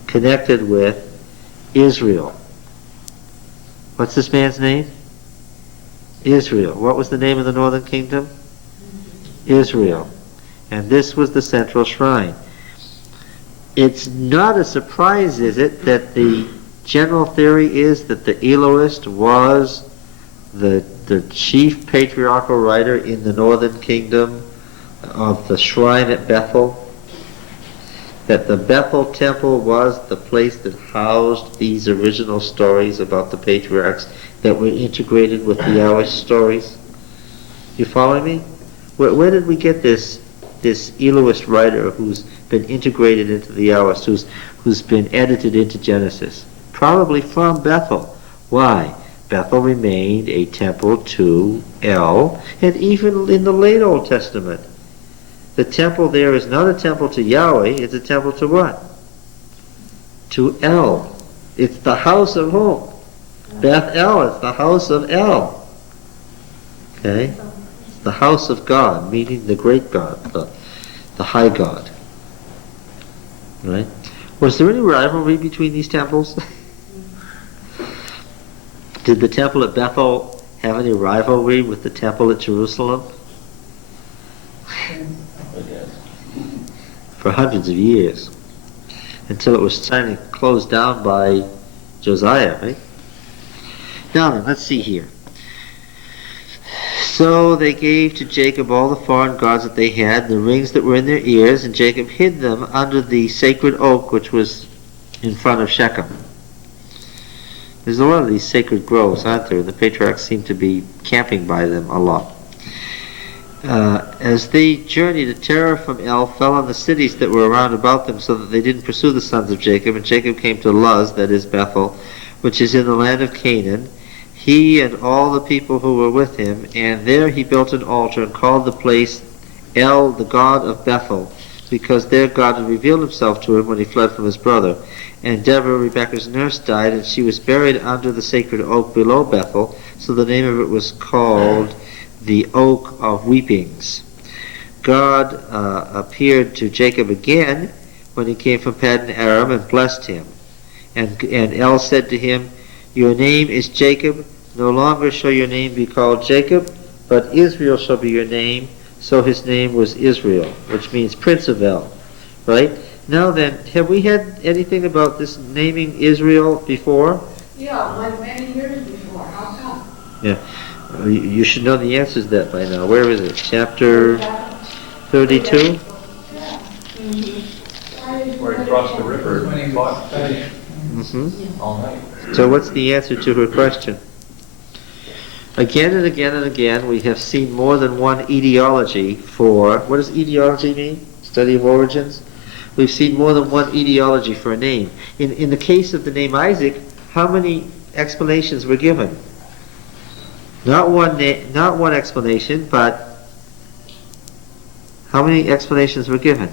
Connected with Israel. What's this man's name? Israel. What was the name of the northern kingdom? Israel. And this was the central shrine. It's not a surprise, is it, that the general theory is that the Elohist was the chief patriarchal writer in the northern kingdom of the shrine at Bethel? That the Bethel temple was the place that housed these original stories about the patriarchs that were integrated with the Yahweh stories? You follow me? Where did we get this Elohist writer who's been integrated into the Yahweh, who's been edited into Genesis? Probably from Bethel. Why? Bethel remained a temple to El, and even in the late Old Testament, the temple there is not a temple to Yahweh, it's a temple to what? To El. It's the house of whom? Bethel, it's the house of El. Okay? It's the house of God, meaning the great God, the high God. Right? Was there any rivalry between these temples? Did the temple at Bethel have any rivalry with the temple at Jerusalem? For hundreds of years, until it was finally closed down by Josiah, right? Now then, let's see here. So they gave to Jacob all the foreign gods that they had, the rings that were in their ears, and Jacob hid them under the sacred oak which was in front of Shechem. There's a lot of these sacred groves, aren't there? And the patriarchs seem to be camping by them a lot. As they journeyed, a terror from El fell on the cities that were around about them, so that they didn't pursue the sons of Jacob. And Jacob came to Luz, that is Bethel, which is in the land of Canaan, he and all the people who were with him, and there he built an altar and called the place El, the God of Bethel, because there God had revealed himself to him when he fled from his brother. And Deborah, Rebekah's nurse, died, and she was buried under the sacred oak below Bethel, so the name of it was called the Oak of Weepings. God appeared to Jacob again when he came from Paddan Aram and blessed him. And El said to him, "Your name is Jacob. No longer shall your name be called Jacob, but Israel shall be your name." So his name was Israel, which means Prince of El. Right? Now then, have we had anything about this naming Israel before? Yeah, like many years before. How come? Yeah. You should know the answers to that by now. Where is it? Chapter 32? Where he crossed the river when he fought all night. So what's the answer to her question? Again and again and again, we have seen more than one etiology for... What does etiology mean? Study of origins? We've seen more than one etiology for a name. In the case of the name Isaac, how many explanations were given? Not one explanation, but how many explanations were given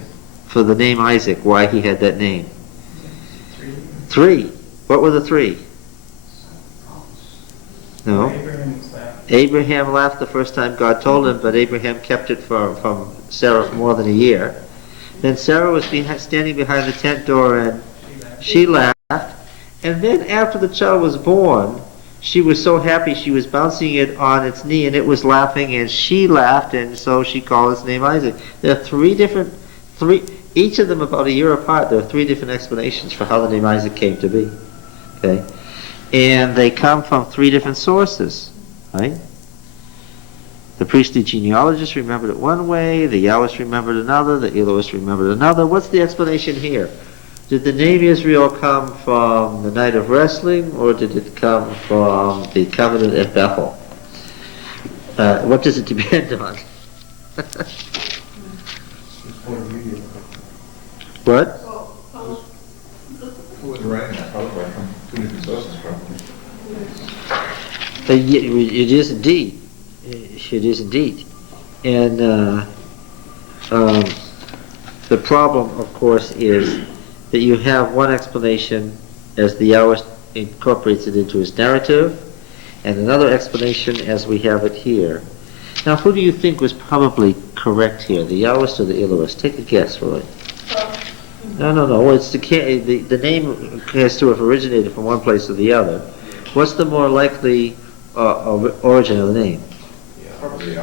for the name Isaac, why he had that name? Three. What were the three? No. Abraham was that. Abraham laughed the first time God told him, but Abraham kept it from Sarah for more than a year. Then Sarah was standing behind the tent door and she laughed. And then after the child was born, she was so happy she was bouncing it on its knee and it was laughing and she laughed, and so she called its name Isaac. There are each of them about a year apart. There are three different explanations for how the name Isaac came to be. Okay? And they come from three different sources. Right? The priestly genealogists remembered it one way, the Yahwists remembered another, the Elohists remembered another. What's the explanation here? Did the name Israel come from the night of wrestling, or did it come from the covenant at Bethel? What does it depend on? What? Who was writing that? Probably from two different sources, probably. It is indeed. It is indeed. And the problem, of course, is that you have one explanation as the Yahwist incorporates it into his narrative, and another explanation as we have it here. Now, who do you think was probably correct here, the Yahwist or the Elohist? Take a guess, Roy. No. It's the name has to have originated from one place or the other. What's the more likely origin of the name? Probably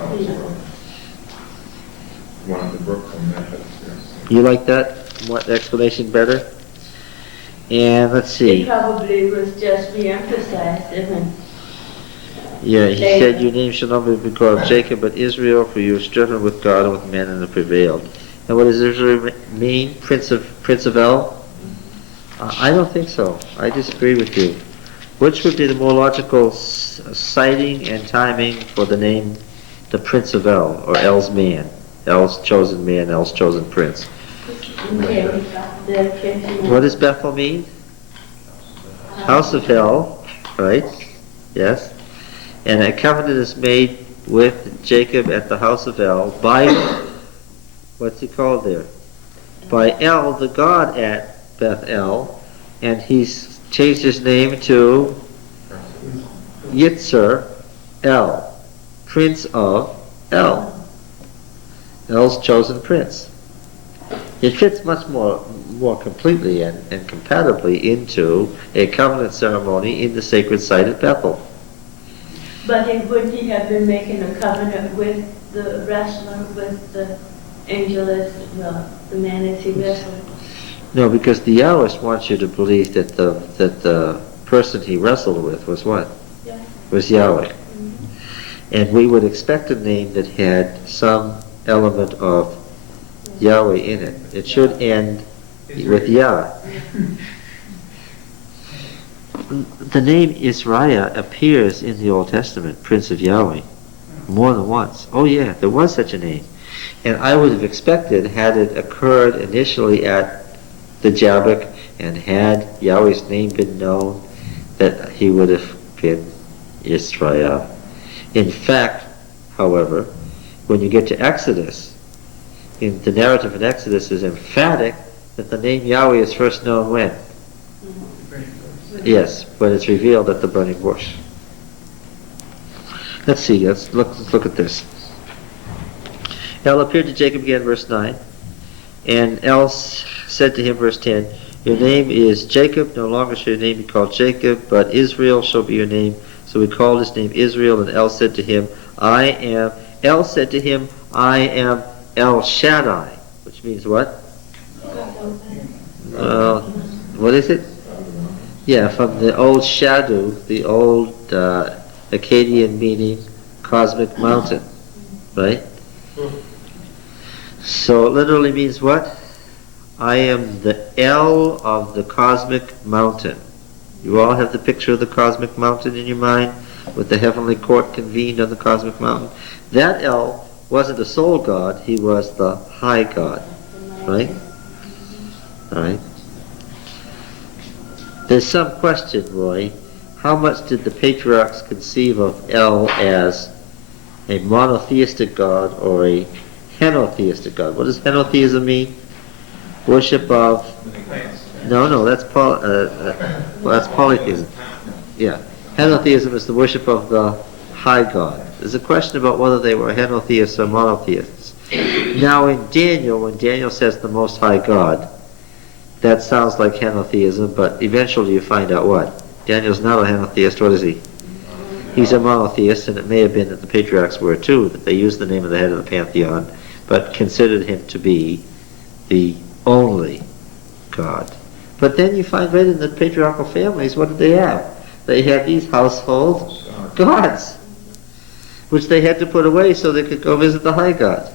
one of the book from Memphis. Yes. You like that explanation better? And let's see. It probably was just re-emphasized, isn't Yeah, he said, "Your name shall not be called Jacob, but Israel, for you have striven with God and with men and have prevailed." And what does Israel mean? Prince of El? I don't think so. I disagree with you. Which would be the more logical citing and timing for the name, the Prince of El, or El's man? El's chosen man, El's chosen prince. What does Bethel mean? House of El, right? Yes. And a covenant is made with Jacob at the house of El by, what's he called there? By El, the God at Bethel, and he's changed his name to Yitzhar El, Prince of El. El's chosen prince. It fits much more completely and compatibly into a covenant ceremony in the sacred site at Bethel. But would he have been making a covenant with the wrestler, with the angel as well, the man as he wrestled? No, because the Yahwist wants you to believe that the person he wrestled with was what? Yeah. Was Yahweh. Mm-hmm. And we would expect a name that had some element of Yahweh in it. It should end with Yah. The name Israel appears in the Old Testament, Prince of Yahweh, more than once. Oh yeah, there was such a name. And I would have expected, had it occurred initially at the Jabbok, and had Yahweh's name been known, that he would have been Israel. In fact, however, when you get to Exodus, in the narrative in Exodus is emphatic that the name Yahweh is first known when? Yes, when it's revealed at the burning bush. Let's see, let's look at this. El appeared to Jacob again, verse 9, and El said to him, verse 10, "Your name is Jacob, no longer shall your name be called Jacob, but Israel shall be your name." So he called his name Israel, and El said to him, I am El Shaddai, which means what? What is it? Yeah, from the old Shadu, the old Akkadian meaning cosmic mountain, right? So it literally means what? I am the El of the cosmic mountain. You all have the picture of the cosmic mountain in your mind, with the heavenly court convened on the cosmic mountain. That El wasn't a soul god, he was the high god, right? All right. There's some question, Roy. How much did the patriarchs conceive of El as a monotheistic god or a henotheistic god? What does henotheism mean? Worship of... No, that's polytheism. Yeah. Henotheism is the worship of the high God. There's a question about whether they were henotheists or monotheists. Now in Daniel, when Daniel says the Most High God, that sounds like henotheism, but eventually you find out what? Daniel's not a henotheist, what is he? He's a monotheist, and it may have been that the patriarchs were too, that they used the name of the head of the pantheon, but considered him to be the only God. But then you find right in the patriarchal families, what did they have? They had these household gods, which they had to put away so they could go visit the high God.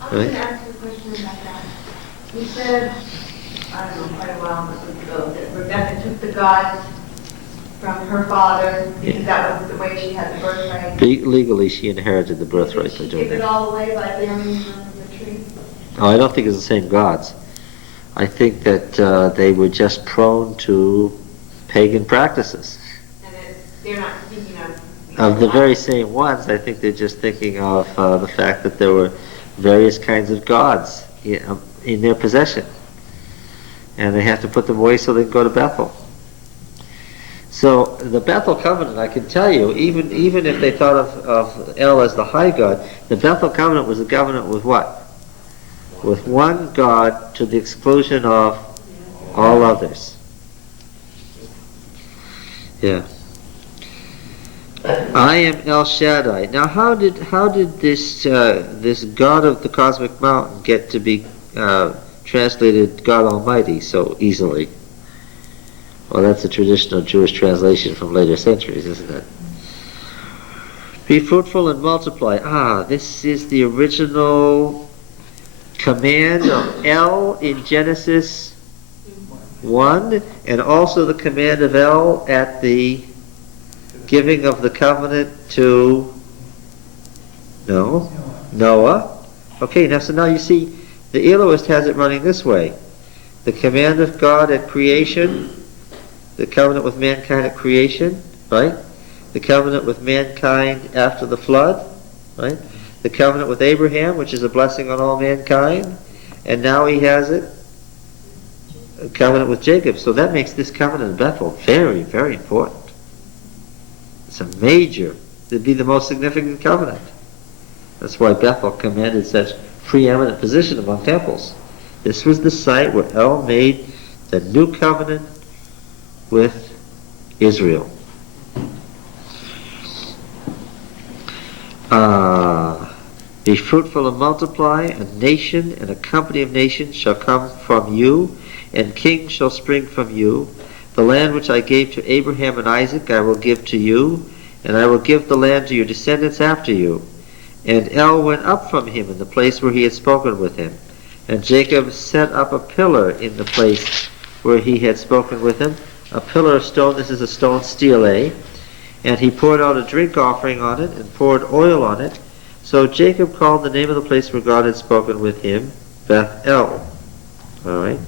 I was going to ask you a question about that. You said, I don't know, quite a while ago, that Rebecca took the gods from her father because that was the way she had the birthright. Legally, she inherited the birthright by Did she doing give it that. all away by burying them under the tree? Oh, I don't think it's the same gods. I think that they were just prone to pagan practices. And they're not thinking of The very same ones, I think they're just thinking of the fact that there were various kinds of gods in their possession. And they have to put them away so they can go to Bethel. So the Bethel Covenant, I can tell you, even if they thought of El as the high God, the Bethel Covenant was a covenant with what? With one God to the exclusion of all others. Yeah. I am El Shaddai. Now, how did this this God of the cosmic mountain get to be translated God Almighty so easily? Well, that's a traditional Jewish translation from later centuries, isn't it? Be fruitful and multiply. This is the original command of El in Genesis 1, and also the command of El at the giving of the covenant to Noah. Okay, so now you see the Elohist has it running this way. The command of God at creation, the covenant with mankind at creation, right? The covenant with mankind after the flood, right? The covenant with Abraham, which is a blessing on all mankind, and now he has it, a covenant with Jacob. So that makes this covenant of Bethel very, very important. It's a major, it'd be the most significant covenant. That's why Bethel commanded such preeminent position among temples. This was the site where El made the new covenant with Israel. Be fruitful and multiply. A nation and a company of nations shall come from you, and kings shall spring from you. The land which I gave to Abraham and Isaac I will give to you, and I will give the land to your descendants after you. And El went up from him in the place where he had spoken with him. And Jacob set up a pillar in the place where he had spoken with him, a pillar of stone. This is a stone stele. And he poured out a drink offering on it and poured oil on it. So Jacob called the name of the place where God had spoken with him Bethel. All right.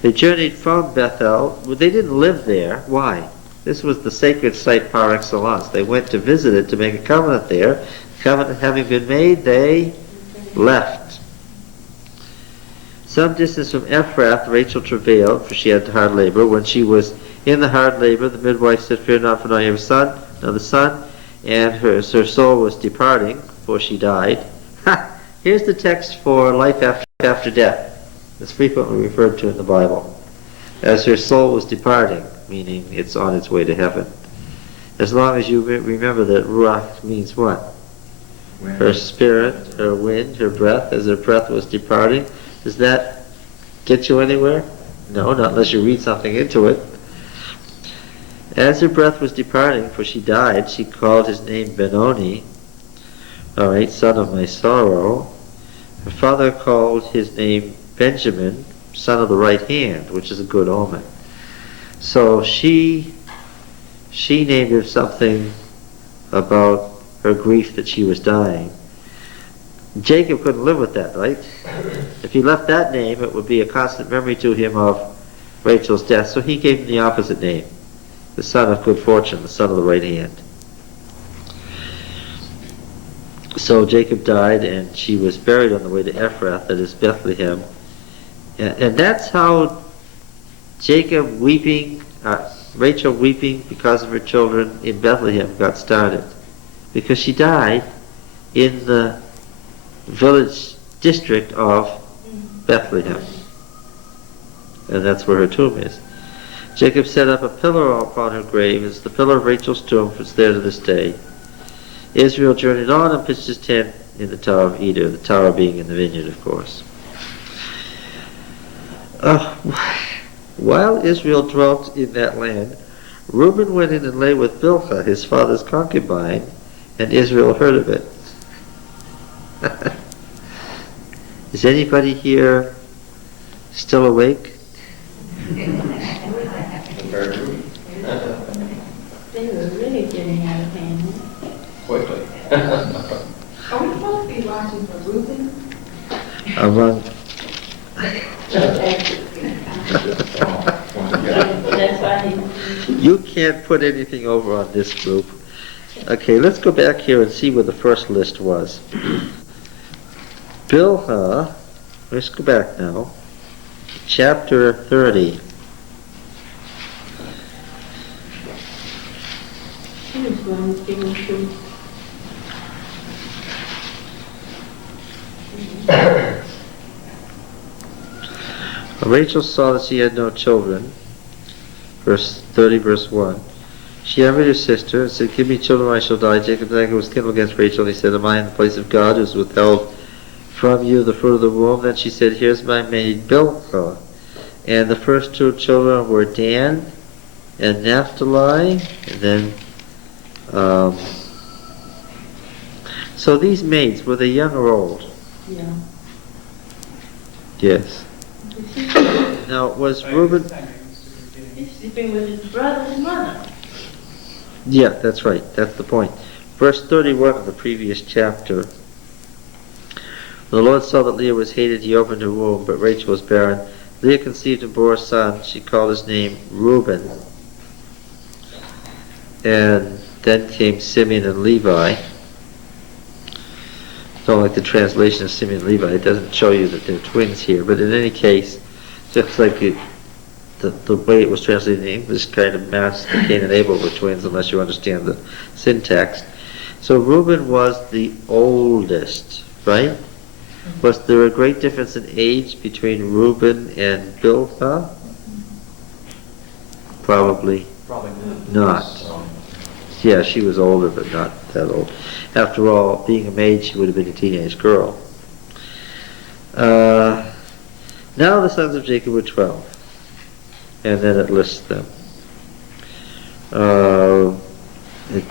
They journeyed from Bethel. Well, they didn't live there. Why? This was the sacred site par excellence. They went to visit it to make a covenant there. The covenant having been made, they left. Some distance from Ephrath, Rachel travailed, for she had hard labor. When she was in the hard labor, the midwife said, "Fear not, for now you have another son." And her soul was departing, for she died. Here's the text for life after death. It's frequently referred to in the Bible. As her soul was departing, meaning it's on its way to heaven. As long as you remember that Ruach means what? Wind. Her spirit, her wind, her breath, as her breath was departing. Does that get you anywhere? No, not unless you read something into it. As her breath was departing, for she died, she called his name Benoni, all right, son of my sorrow. Her father called his name Benjamin, son of the right hand, which is a good omen. So she named him something about her grief that she was dying. Jacob couldn't live with that, right? If he left that name, it would be a constant memory to him of Rachel's death. So he gave him the opposite name, the son of good fortune, the son of the right hand. So Jacob died, and she was buried on the way to Ephrath, that is Bethlehem. And that's how Jacob weeping, Rachel weeping because of her children in Bethlehem got started. Because she died in the village district of Bethlehem. And that's where her tomb is. Jacob set up a pillar upon her grave. It's the pillar of Rachel's tomb. It's there to this day. Israel journeyed on and pitched his tent in the Tower of Eder, the tower being in the vineyard, of course. While Israel dwelt in that land, Reuben went in and lay with Bilhah, his father's concubine, and Israel heard of it. Is anybody here still awake? They were really getting out of hand. Quickly. Are we supposed to be watching for Reuben? Among That's why You can't put anything over on this group. Okay, let's go back here and see where the first list was. Bilhah, let's go back now. Chapter 30. she was going to give him truth. Rachel saw that she had no children. Verse 30, verse 1. She answered her sister and said, "Give me children or I shall die." Jacob's anger was kindled against Rachel, and he said, "Am I in the place of God who has withheld from you the fruit of the womb?" Then she said, "Here's my maid Bilhah." And the first two children were Dan and Naphtali. And then, so these maids, were they young or old? Yeah. Yes. Now, was Reuben... He's sleeping with his brother's mother. Yeah, that's right. That's the point. Verse 31 of the previous chapter. The Lord saw that Leah was hated. He opened her womb, but Rachel was barren. Leah conceived and bore a son. She called his name Reuben. And then came Simeon and Levi. I don't like the translation of Simeon and Levi. It doesn't show you that they're twins here. But in any case, just like the way it was translated in English kind of matched the Cain and Abel were twins, unless you understand the syntax. So Reuben was the oldest, right? Was there a great difference in age between Reuben and Bilhah? Probably not. Yeah, she was older, but not that old. After all, being a maid, she would have been a teenage girl. Now the sons of Jacob were 12. And then it lists them. It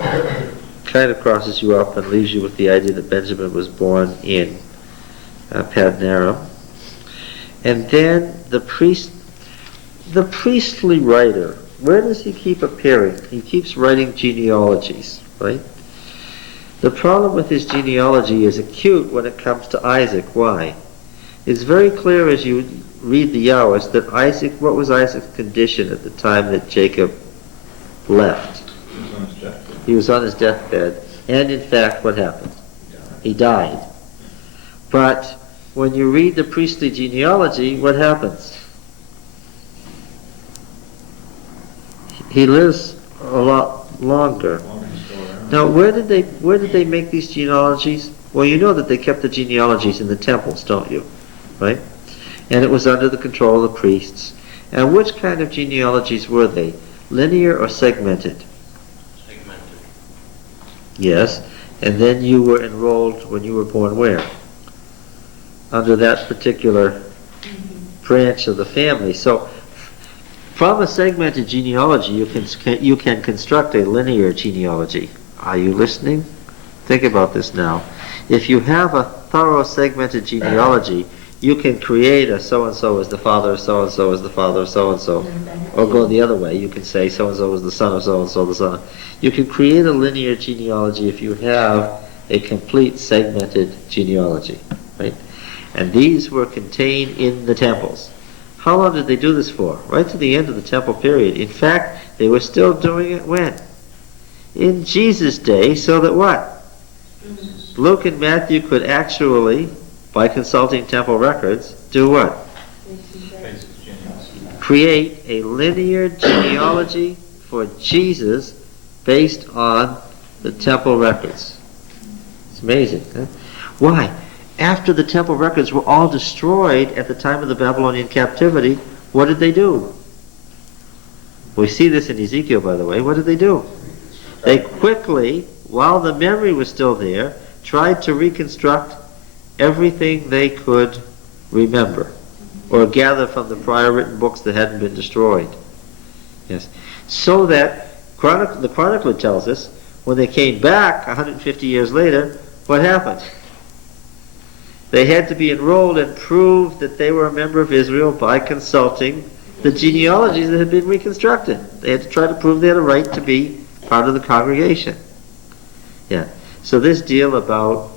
kind of crosses you up and leaves you with the idea that Benjamin was born in Paddan Aram. And then the priestly writer, where does he keep appearing? He keeps writing genealogies, right? The problem with his genealogy is acute when it comes to Isaac. Why? It's very clear as you read the Yahwist that Isaac, what was Isaac's condition at the time that Jacob left? He was on his deathbed. And in fact, what happened? He died. But when you read the priestly genealogy, what happens? He lives a lot longer. Now, where did they make these genealogies? Well, you know that they kept the genealogies in the temples, don't you? Right? And it was under the control of the priests. And which kind of genealogies were they? Linear or segmented? Segmented. Yes. And then you were enrolled when you were born where? Under that particular branch of the family. So from a segmented genealogy, you can construct a linear genealogy. Are you listening? Think about this now. If you have a thorough segmented genealogy, you can create a so-and-so as the father of so-and-so as the father of so-and-so. Or go the other way. You can say so-and-so was the son of so-and-so, the son of... You can create a linear genealogy if you have a complete segmented genealogy. Right? And these were contained in the temples. How long did they do this for? Right to the end of the temple period. In fact, they were still doing it when? In Jesus' day, so that what? Luke and Matthew could actually, by consulting temple records, do what? create a linear genealogy for Jesus based on the temple records. It's amazing. Huh? Why? After the temple records were all destroyed at the time of the Babylonian captivity, what did they do? We see this in Ezekiel, by the way. What did they do? They quickly, while the memory was still there, tried to reconstruct everything they could remember or gather from the prior written books that hadn't been destroyed. Yes. So that the chronicler tells us when they came back 150 years later, what happened? They had to be enrolled and prove that they were a member of Israel by consulting the genealogies that had been reconstructed. They had to try to prove they had a right to be part of the congregation. Yeah. So this deal about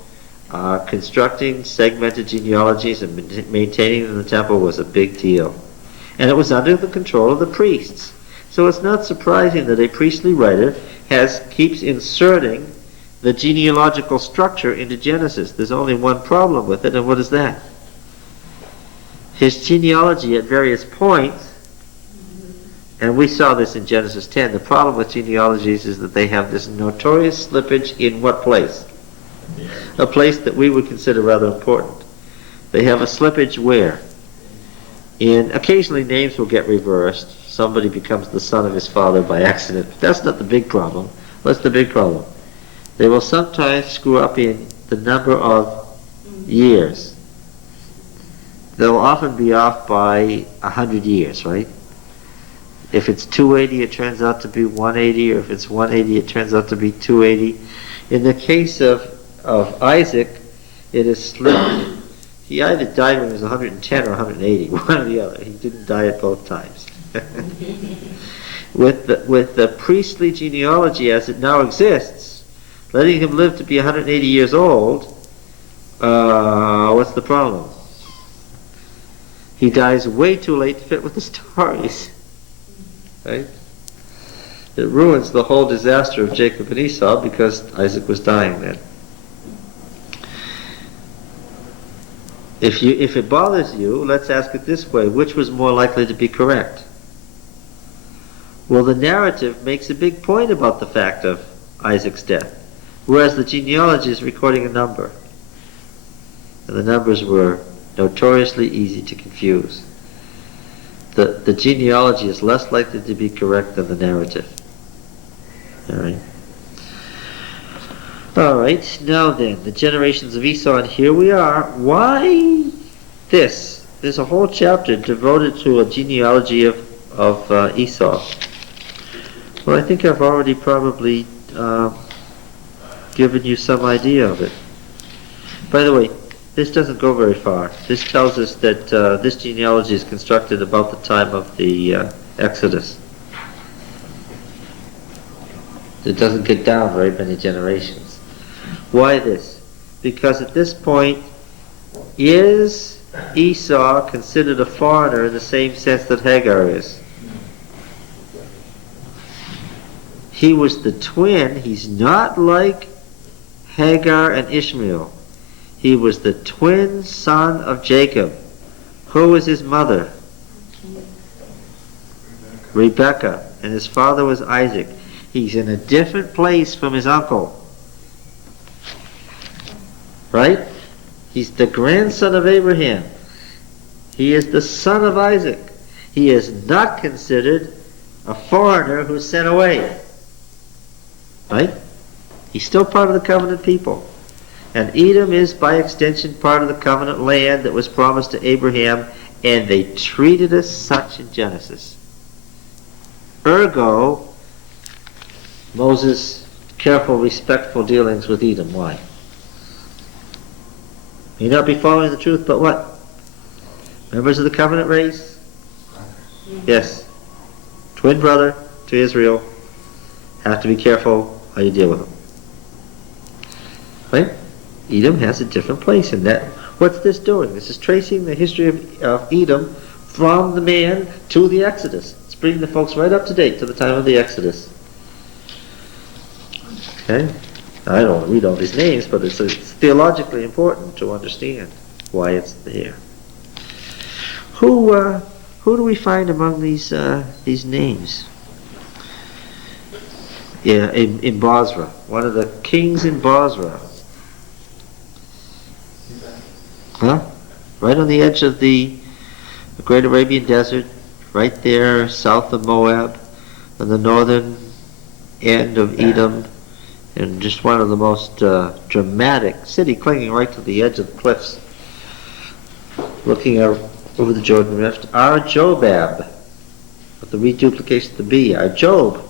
constructing segmented genealogies and maintaining them in the temple was a big deal. And it was under the control of the priests. So it's not surprising that a priestly writer keeps inserting the genealogical structure into Genesis. There's only one problem with it, and what is that? His genealogy at various points, and we saw this in Genesis 10, the problem with genealogies is that they have this notorious slippage in what place? A place that we would consider rather important. They have a slippage where? Occasionally names will get reversed. Somebody becomes the son of his father by accident. That's not the big problem. What's the big problem? They will sometimes screw up in the number of years. They'll often be off by 100 years, right? If it's 280, it turns out to be 180, or if it's 180, it turns out to be 280. In the case of Isaac, it is slipped. He either died when he was 110 or 180, one or the other. He didn't die at both times. With the priestly genealogy as it now exists, letting him live to be 180 years old, what's the problem? He dies way too late to fit with the stories. Right? It ruins the whole disaster of Jacob and Esau because Isaac was dying then. If it bothers you, let's ask it this way: which was more likely to be correct? Well, the narrative makes a big point about the fact of Isaac's death, whereas the genealogy is recording a number. And the numbers were notoriously easy to confuse. The genealogy is less likely to be correct than the narrative. All right, now then, the generations of Esau, and here we are. Why this? There's a whole chapter devoted to a genealogy of Esau. Well, I think I've already probably given you some idea of it. By the way, this doesn't go very far. This tells us that this genealogy is constructed about the time of the Exodus. It doesn't get down very many generations. Why this? Because at this point, is Esau considered a foreigner in the same sense that Hagar is? He was the twin. He's not like Hagar and Ishmael. He was the twin son of Jacob. Who was his mother? Rebekah. And his father was Isaac. He's in a different place from his uncle. Right? He's the grandson of Abraham. He is the son of Isaac. He is not considered a foreigner who's sent away. Right? He's still part of the covenant people. And Edom is, by extension, part of the covenant land that was promised to Abraham, and they treated as such in Genesis. Ergo, Moses' careful, respectful dealings with Edom. Why? May not be following the truth, but what? Members of the covenant race? Yes. Twin brother to Israel. Have to be careful how you deal with them. Right? Edom has a different place in that. What's this doing? This is tracing the history of Edom from the man to the Exodus. It's bringing the folks right up to date to the time of the Exodus. Okay? I don't want to read all these names, but it's theologically important to understand why it's there. Who Who do we find among these names? Yeah, in Basra. One of the kings in Basra. Huh? Right on the edge of the Great Arabian Desert, right there south of Moab, on the northern end of Edom, and just one of the most dramatic city, clinging right to the edge of the cliffs, looking out over the Jordan Rift. Our Jobab, with the reduplication of the B, our Job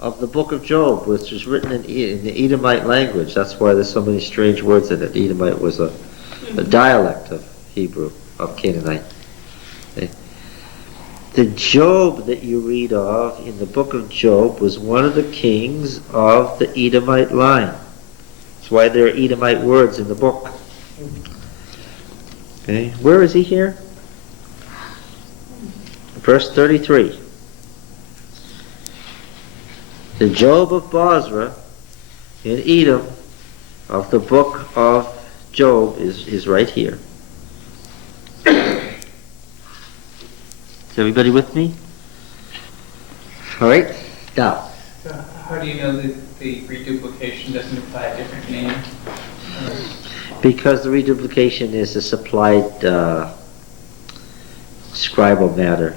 of the book of Job, which was written in the Edomite language. That's why there's so many strange words in it. Edomite was a dialect of Hebrew, of Canaanite. Okay. The Job that you read of in the book of Job was one of the kings of the Edomite line. That's why there are Edomite words in the book. Okay, where is he here? Verse 33. The Job of Basra in Edom of the book of Job is right here. Is everybody with me? All right, now. So how do you know that the reduplication doesn't imply a different name? Because the reduplication is a supplied scribal matter.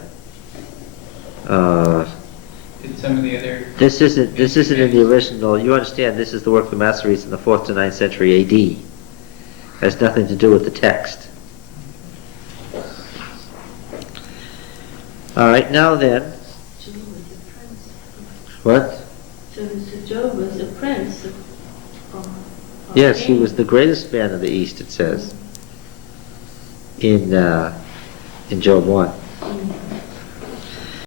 Did some of the other... This isn't in the original. You understand, this is the work of the Masoretes in the 4th to 9th century A.D. Has nothing to do with the text. All right, now then. Job was a prince. What? So Job was a prince. Yes, he was the greatest man of the East, it says, in Job 1.